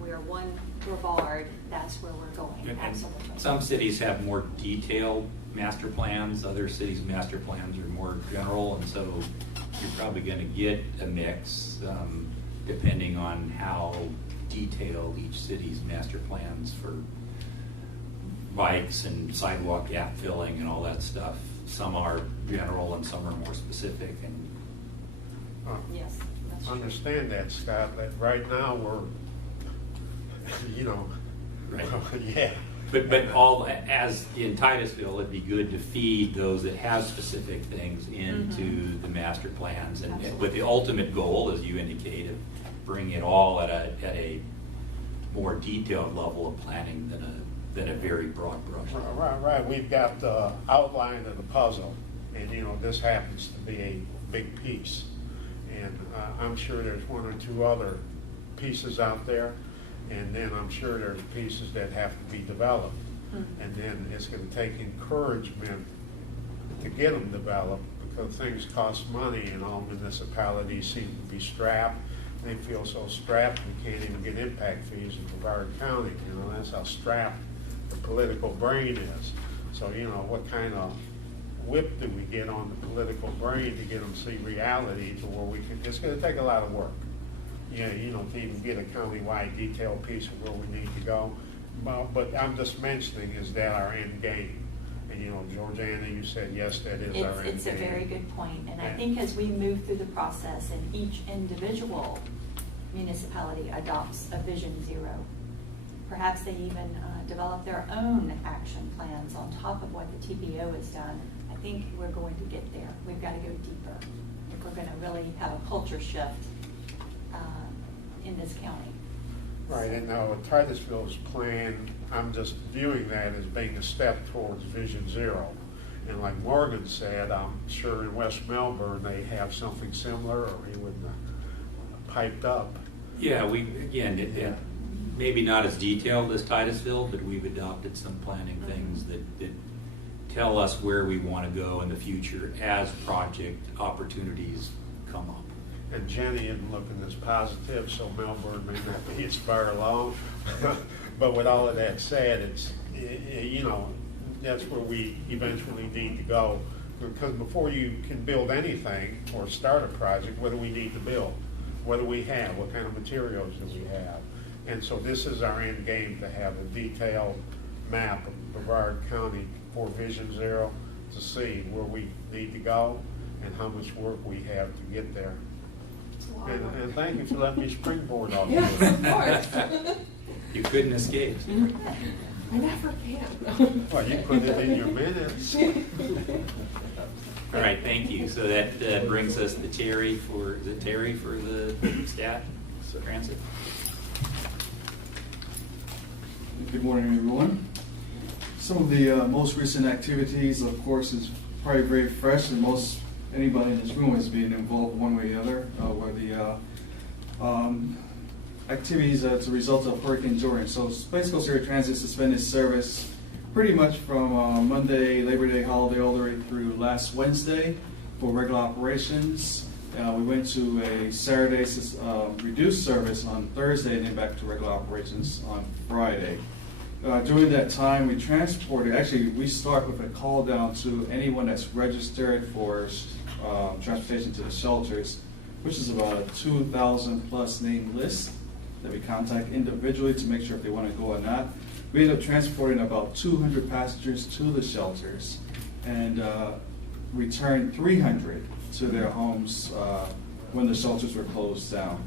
we're one Brevard, that's where we're going, absolutely. Some cities have more detailed master plans, other cities' master plans are more general, and so you're probably gonna get a mix, depending on how detailed each city's master plans for bikes and sidewalk gap filling and all that stuff. Some are general and some are more specific, and yes, that's true. Understand that, Scott, that right now we're, you know, right. Yeah. But all, as in Titusville, it'd be good to feed those that have specific things into the master plans, and with the ultimate goal, as you indicate, of bring it all at a more detailed level of planning than a very broad brush. Right. We've got the outline of the puzzle, and you know, this happens to be a big piece. And I'm sure there's one or two other pieces out there, and then I'm sure there's pieces that have to be developed. And then it's going to take encouragement to get them developed, because things cost money, and all municipalities seem to be strapped. They feel so strapped we can't even get impact fees in Brevard County. You know, that's how strapped the political brain is. So, you know, what kind of whip do we get on the political brain to get them to see reality to where we can, it's going to take a lot of work. Yeah, you know, to even get a countywide detailed piece of where we need to go. But I'm just mentioning, is that our end game? And you know, Georgiana, you said, yes, that is our end game. It's a very good point. And I think as we move through the process and each individual municipality adopts a Vision Zero, perhaps they even develop their own action plans on top of what the TPO has done, I think we're going to get there. We've got to go deeper if we're going to really have a culture shift in this county. Right, and now Titusville's plan, I'm just viewing that as being a step towards Vision Zero. And like Morgan said, I'm sure in West Melbourne they have something similar, or he would piped up. Yeah, maybe not as detailed as Titusville, but we've adopted some planning things that tell us where we want to go in the future as project opportunities come up. And Jenny isn't looking as positive, so Melbourne may not be as far along. But with all of that said, you know, that's where we eventually need to go. Because before you can build anything or start a project, what do we need to build? What do we have? What kind of materials do we have? And so this is our end game, to have a detailed map of Brevard County for Vision Zero, to see where we need to go and how much work we have to get there. And thank you for letting me springboard off Yes, of course. You couldn't escape. I never can. Well, you put it in your minutes. All right, thank you. So that brings us to Terry for the staff transit. Good morning, everyone. Some of the most recent activities, of course, is probably very fresh, and most anybody in this room has been involved one way or the other, where the activities as a result of Hurricane Dorian. So Space Coast Air Transit suspended service pretty much from Monday, Labor Day holiday, all the way through last Wednesday for regular operations. We went to a Saturday reduced service on Thursday, and then back to regular operations on Friday. During that time, we transported, actually we start with a call down to anyone that's registered for transportation to the shelters, which is about a 2,000 plus name list that we contact individually to make sure if they want to go or not. We ended up transporting about 200 passengers to the shelters and returned 300 to their homes when the shelters were closed down.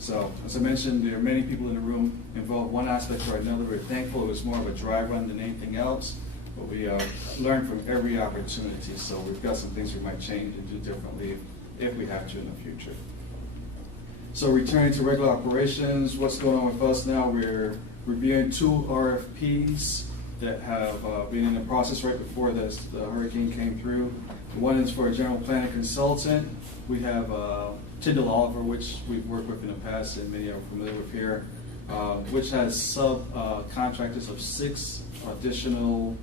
So, as I mentioned, there are many people in the room involved one aspect or another. We're thankful it was more of a dry run than anything else, but we learn from every opportunity. So we've got some things we might change and do differently if we have to in the future. So returning to regular operations, what's going on with us now? We're reviewing 2 RFPs that have been in the process right before the hurricane came through. One is for a general planning consultant. We have Tyndall Oliver, which we've worked with in the past and many are familiar with here, which has subcontractors of 6 additional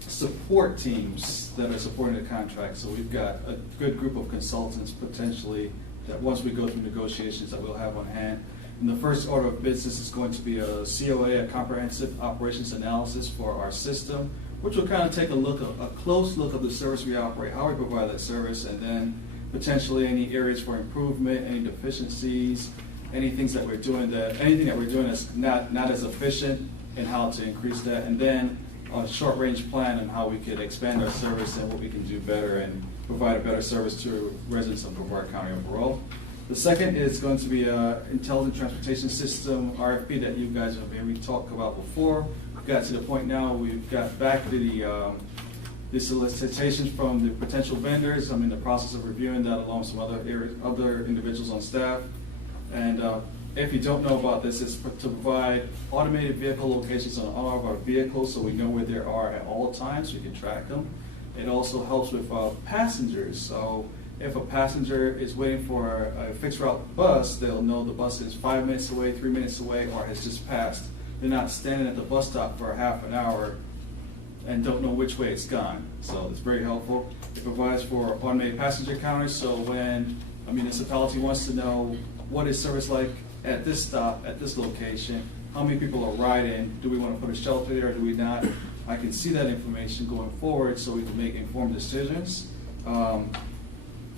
support teams that are supporting the contract. So we've got a good group of consultants potentially that once we go through negotiations that we'll have on hand. And the first order of business is going to be a COA, a comprehensive operations analysis for our system, which will kind of take a close look of the service we operate, how we provide that service, and then potentially any areas for improvement, any deficiencies, anything that we're doing that's not as efficient, and how to increase that, and then a short-range plan on how we could expand our service and what we can do better and provide a better service to residents of Brevard County overall. The second is going to be an intelligent transportation system RFP that you guys have maybe talked about before. We've got to the point now we've got back to the solicitations from the potential vendors. I'm in the process of reviewing that along with some other individuals on staff. And if you don't know about this, it's to provide automated vehicle locations on all of our vehicles so we know where they are at all times so we can track them. It also helps with passengers. So if a passenger is waiting for a fixed route bus, they'll know the bus is 5 minutes away, 3 minutes away, or has just passed. They're not standing at the bus stop for half an hour and don't know which way it's gone. So it's very helpful. It provides for automated passenger counters, so when a municipality wants to know what is service like at this stop, at this location, how many people are riding, do we want to put a shelter there or do we not? I can see that information going forward so we can make informed decisions.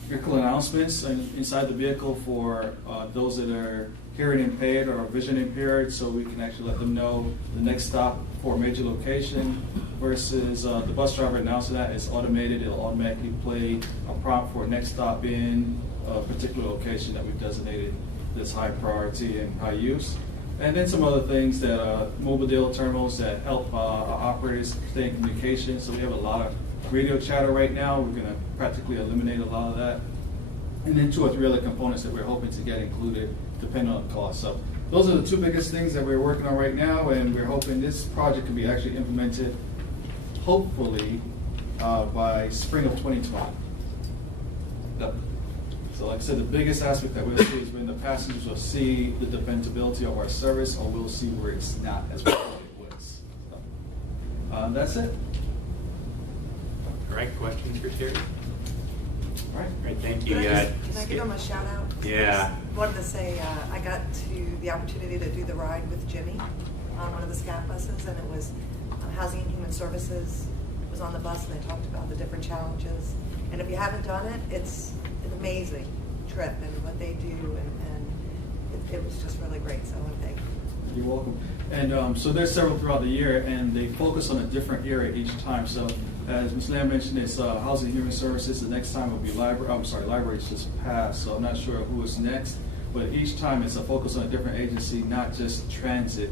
Vehicle announcements inside the vehicle for those that are hearing impaired or vision impaired, so we can actually let them know the next stop for a major location versus the bus driver announcing that it's automated. It'll automatically play a prompt for next stop in a particular location that we've designated that's high priority and high use. And then some other things that mobile deal terminals that help operators stay in communication. So we have a lot of radio chatter right now. We're going to practically eliminate a lot of that. And then 2 or 3 other components that we're hoping to get included depending on the cost. So those are the 2 biggest things that we're working on right now, and we're hoping this project can be actually implemented hopefully by spring of 2020. Yep. So like I said, the biggest aspect that we'll see is when the passengers will see the dependability of our service, or we'll see where it's not as well as it was. So, that's it. All right, questions for Terry? All right, thank you. Can I give them a shout out? Yeah. I wanted to say I got the opportunity to do the ride with Jimmy on one of the SCAT buses, and it was Housing and Human Services was on the bus, and they talked about the different challenges. And if you haven't done it, it's an amazing trip and what they do, and it was just really great. So I want to thank you. You're welcome. And so there's several throughout the year, and they focus on a different area each time. So as Ms. Lamb mentioned, it's Housing and Human Services. The next time will be libraries just passed, so I'm not sure who is next. But each time it's a focus on a different agency, not just transit.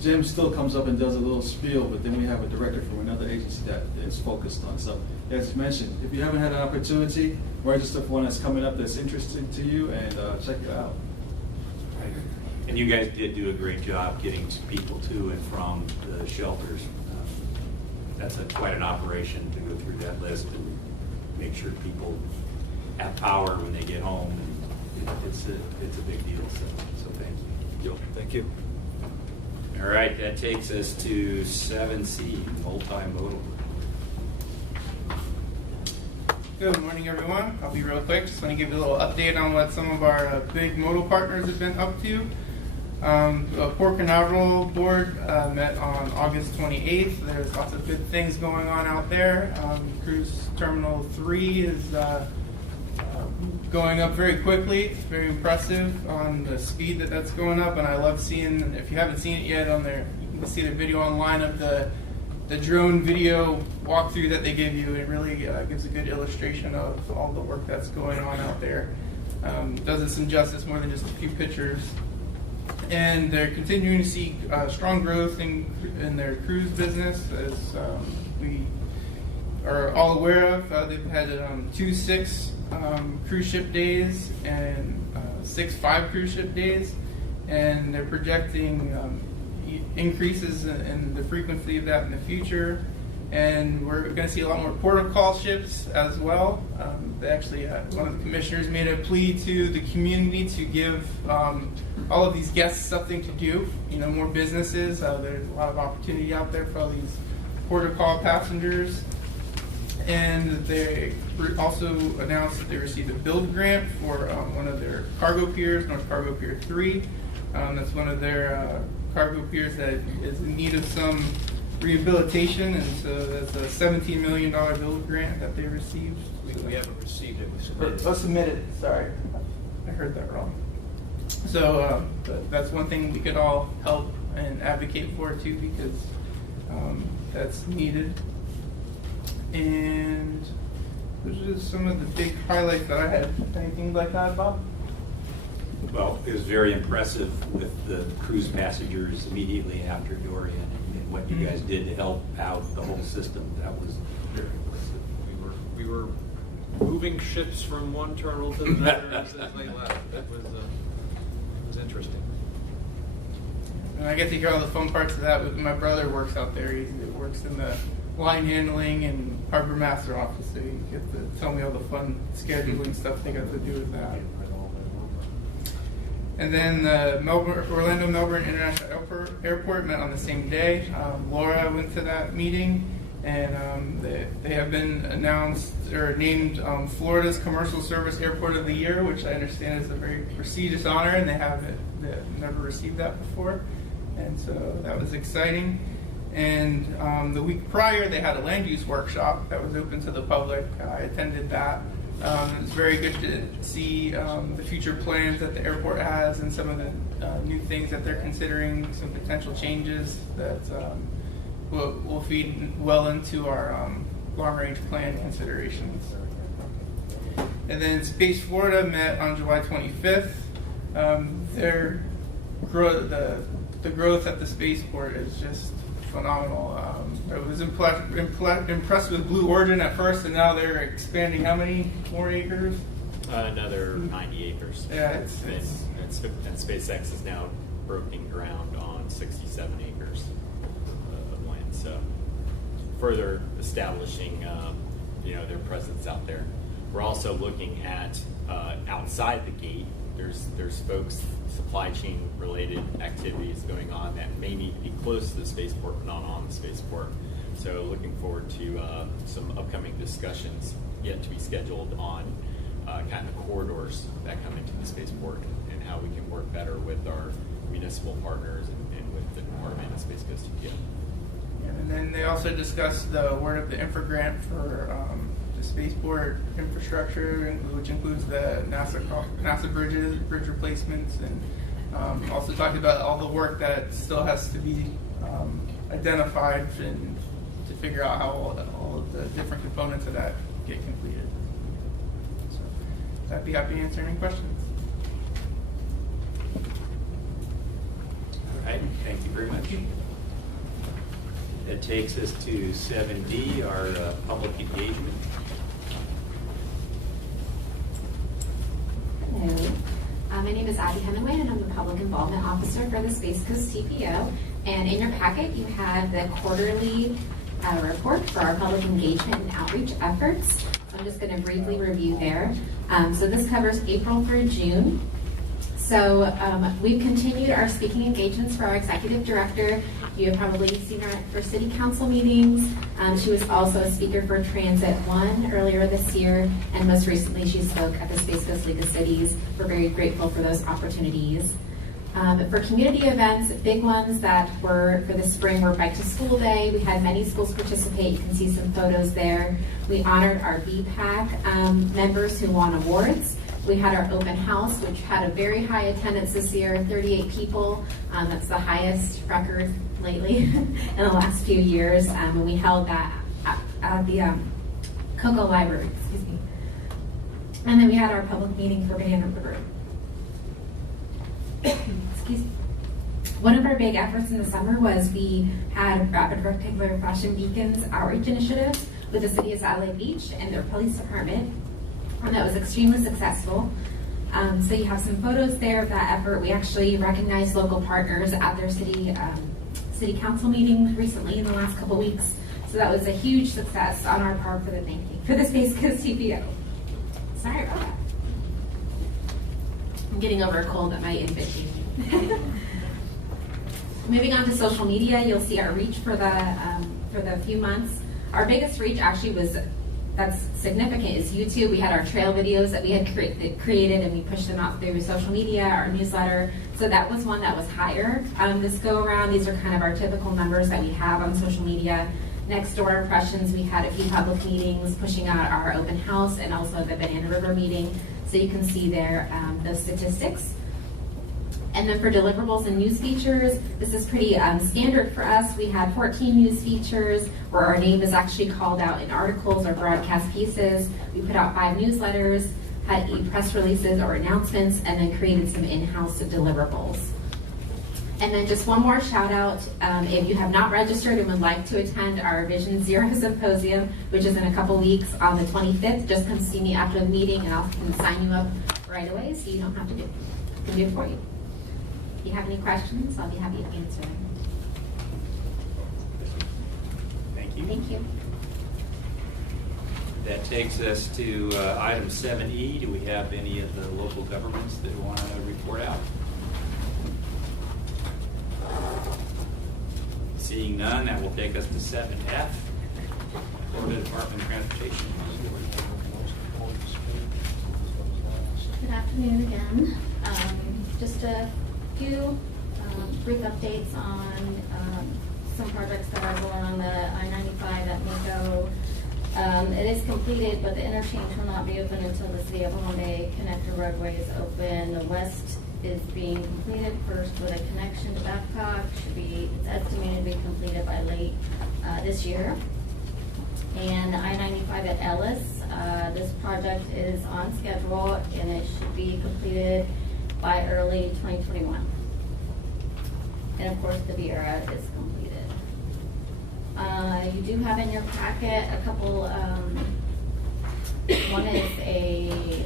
Jim still comes up and does a little spiel, but then we have a director from another agency that is focused on. So as mentioned, if you haven't had an opportunity, register for one that's coming up that's interesting to you, and check it out. Right. And you guys did do a great job getting people to and from the shelters. That's quite an operation to go through that list and make sure people have power when they get home. And it's a big deal. So thank you. Thank you. All right, that takes us to 7C, multimodal. Good morning, everyone. I'll be real quick. Just want to give you a little update on what some of our big modal partners have been up to. The Port Canaveral Board met on August 28th. There's lots of good things going on out there. Cruise Terminal 3 is going up very quickly. It's very impressive on the speed that's going up, and I love seeing, if you haven't seen it yet on there, you can see the video online of the drone video walkthrough that they give you. It really gives a good illustration of all the work that's going on out there. does it some justice more than just a few pictures. And they're continuing to see strong growth in their cruise business, as we are all aware of. They've had 2 6 cruise ship days and 6 5 cruise ship days, and they're projecting increases in the frequency of that in the future. And we're going to see a lot more protocol ships as well. They actually, one of the commissioners made a plea to the community to give all of these guests something to do. More businesses. There's a lot of opportunity out there for all these protocol passengers. And they also announced that they received a build grant for one of their cargo piers, North Cargo Pier 3. That's one of their cargo piers that is in need of some rehabilitation, and so that's a $17 million build grant that they received. We haven't received it. We submitted. Oh, submitted. Sorry, I heard that wrong. So that's one thing we could all help and advocate for too, because that's needed. And those are just some of the big highlights that I had. Anything like that, Bob? Well, it was very impressive with the cruise passengers immediately after Dorian, and what you guys did to help out the whole system. That was very impressive. We were moving ships from one terminal to the other as they left. It was interesting. And I get to hear all the fun parts of that. My brother works out there. He works in the line handling and harbor master office, so you get to tell me all the fun scheduling stuff they got to do with that. And then the Orlando Melbourne International Airport met on the same day. Laura went to that meeting, and they have been announced or named Florida's Commercial Service Airport of the Year, which I understand is a very prestigious honor, and they've never received that before, and so that was exciting. And the week prior, they had a land use workshop that was open to the public. I attended that. It was very good to see the future plans that the airport has and some of the new things that they're considering, some potential changes that will feed well into our long-range plan considerations. And then Space Florida met on July 25th. The growth at the spaceport is just phenomenal. I was impressed with Blue Origin at first, and now they're expanding how many more acres? Another 90 acres. Yeah, and SpaceX is now broken ground on 67 acres of land. So further establishing, their presence out there. We're also looking at outside the gate. There's folks, supply chain related activities going on that may need to be close to the spaceport but not on the spaceport. So looking forward to some upcoming discussions yet to be scheduled on kind of corridors that come into the spaceport and how we can work better with our municipal partners and with the Department of Space Coast TPO. And then they also discussed the award of the infra grant for the spaceport infrastructure, which includes the NASA bridge replacements, and also talked about all the work that still has to be identified and to figure out how all of the different components of that get completed. So I'd be happy to answer any questions. All right, thank you very much. That takes us to 7D, our public engagement. Hello. My name is Abby Hemingway, and I'm the Public Involvement Officer for the Space Coast TPO. And in your packet, you have the quarterly report for our public engagement and outreach efforts. So I'm just going to briefly review there. So this covers April through June. So we've continued our speaking engagements for our executive director. You have probably seen her at for city council meetings. She was also a speaker for Transit One earlier this year, and most recently she spoke at the Space Coast League of Cities. We're very grateful for those opportunities. For community events, big ones that were for the spring were Bike to School Day. We had many schools participate. You can see some photos there. We honored our BPAC members who won awards. We had our open house, which had a very high attendance this year, 38 people. That's the highest record lately in the last few years. And we held that at the Cocoa Library, excuse me. And then we had our public meeting for Banana River. Excuse me. One of our big efforts in the summer was we had rapid rectangular flashing beacons outreach initiatives with the city of Satellite Beach and their police department, and that was extremely successful. So you have some photos there of that effort. We actually recognized local partners at their city council meeting recently in the last couple weeks. So that was a huge success on our part for the Space Coast TPO. Sorry about that. I'm getting over a cold that might infect me. Moving on to social media, you'll see our reach for the few months. Our biggest reach actually that's significant is YouTube. We had our trail videos that we had created and we pushed them out through social media, our newsletter. So that was one that was higher this go around. These are kind of our typical numbers that we have on social media. Next door impressions, we had a few public meetings pushing out our open house and also the Banana River meeting. So you can see there those statistics. And then for deliverables and news features, this is pretty standard for us. We had 14 news features where our name is actually called out in articles or broadcast pieces. We put out 5 newsletters, had 8 press releases or announcements, and then created some in-house deliverables. And then just one more shout out, if you have not registered and would like to attend our Vision Zero Symposium, which is in a couple weeks on the 25th, just come see me after the meeting and I can sign you up right away so you don't have to do it. I can do it for you. If you have any questions, I'll be happy to answer them. Thank you. Thank you. That takes us to item 7E. Do we have any of the local governments that want to report out? Seeing none, that will take us to 7F. Florida Department of Transportation. Good afternoon again. Just a few brief updates on some projects that are going on the I-95 at Mako. It is completed, but the interchange will not be open until the City of Holland connector roadway is open. The west is being completed first with a connection to Babcock. It's estimated to be completed by late this year. And I-95 at Ellis, this project is on schedule and it should be completed by early 2021. And of course the Viera is completed. You do have in your packet a couple, one is a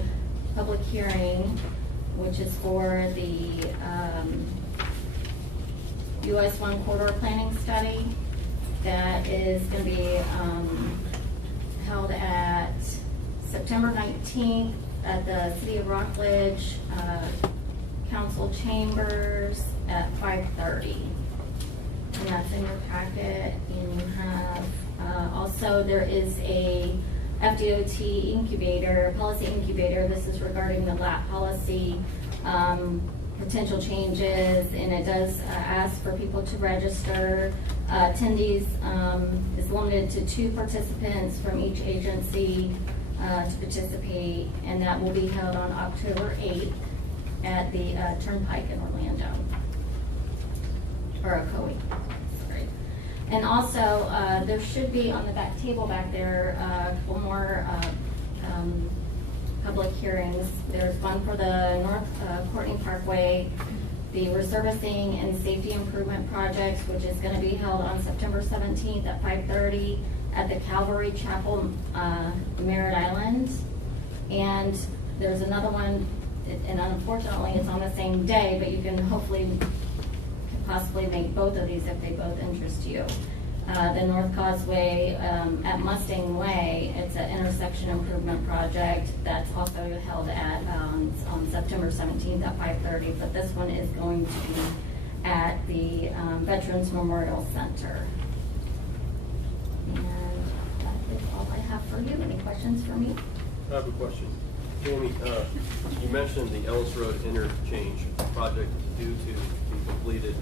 public hearing which is for the US 1 corridor planning study that is going to be held at September 19th at the City of Rockledge Council Chambers at 5:30. And that's in your packet. And you have also there is a FDOT incubator, policy incubator. This is regarding the LAP policy, potential changes, and it does ask for people to register. Attendees is limited to 2 participants from each agency to participate, and that will be held on October 8th at the Turnpike in Orlando, or Ocoee, sorry. And also, there should be on the back table back there a couple more public hearings. There's one for the North Courtney Parkway, the resurfacing and safety improvement projects, which is going to be held on September 17th at 5:30 at the Calvary Chapel, Merritt Island. And there's another one, and unfortunately it's on the same day, but you can hopefully possibly make both of these if they both interest you. The North Causeway at Mustang Way, it's an intersection improvement project that's also held at on September 17th at 5:30, but this one is going to be at the Veterans Memorial Center. And that is all I have for you. Any questions for me? I have a question. Jamie, you mentioned the Ellis Road interchange project is due to be completed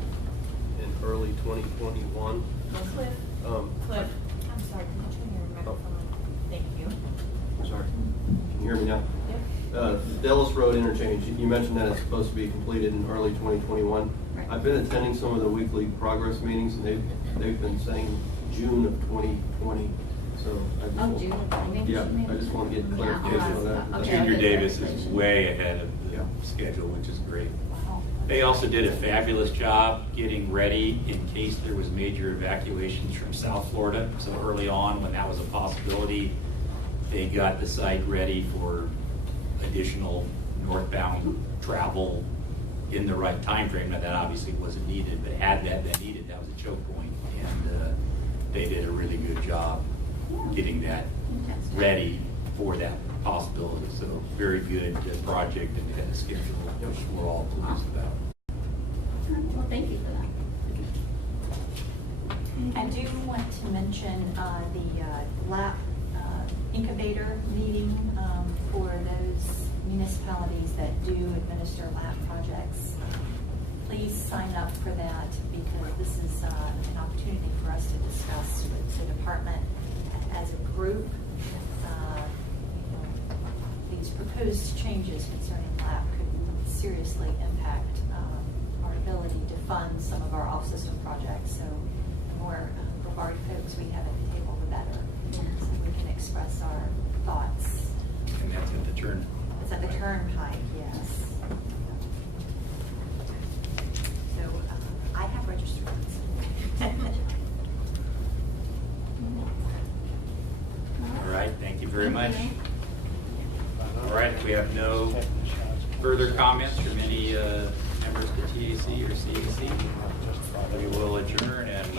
in early 2021. Cliff. Cliff. I'm sorry, can you turn your microphone on? Thank you. Sorry. Can you hear me now? Yep. The Ellis Road interchange, you mentioned that it's supposed to be completed in early 2021. Right. I've been attending some of the weekly progress meetings, and they've been saying June of 2020. So I just Oh, want- Junior Davis? Yeah, I just want to get clarification on that. Okay. Junior Davis is way ahead of the schedule, which is great. They also did a fabulous job getting ready in case there was major evacuations from South Florida. So early on, when that was a possibility, they got the site ready for additional northbound travel in the right time frame. Now, that obviously wasn't needed, but had that been needed, that was a choke point. And they did a really good job getting that ready for that possibility. So very good project and ahead of schedule, which we're all pleased about. Well, thank you for that. I do want to mention the LAP incubator meeting for those municipalities that do administer LAP projects. Please sign up for that because this is an opportunity for us to discuss with the department as a group. These proposed changes concerning LAP could seriously impact our ability to fund some of our off-system projects. So the more Brevard folks we have at the table, the better. So we can express our thoughts. And that's at the turn. It's at the turnpike, yes. So I have registered. All right, thank you very much. All right, if we have no further comments from any members of the TAC or CAC, we will adjourn at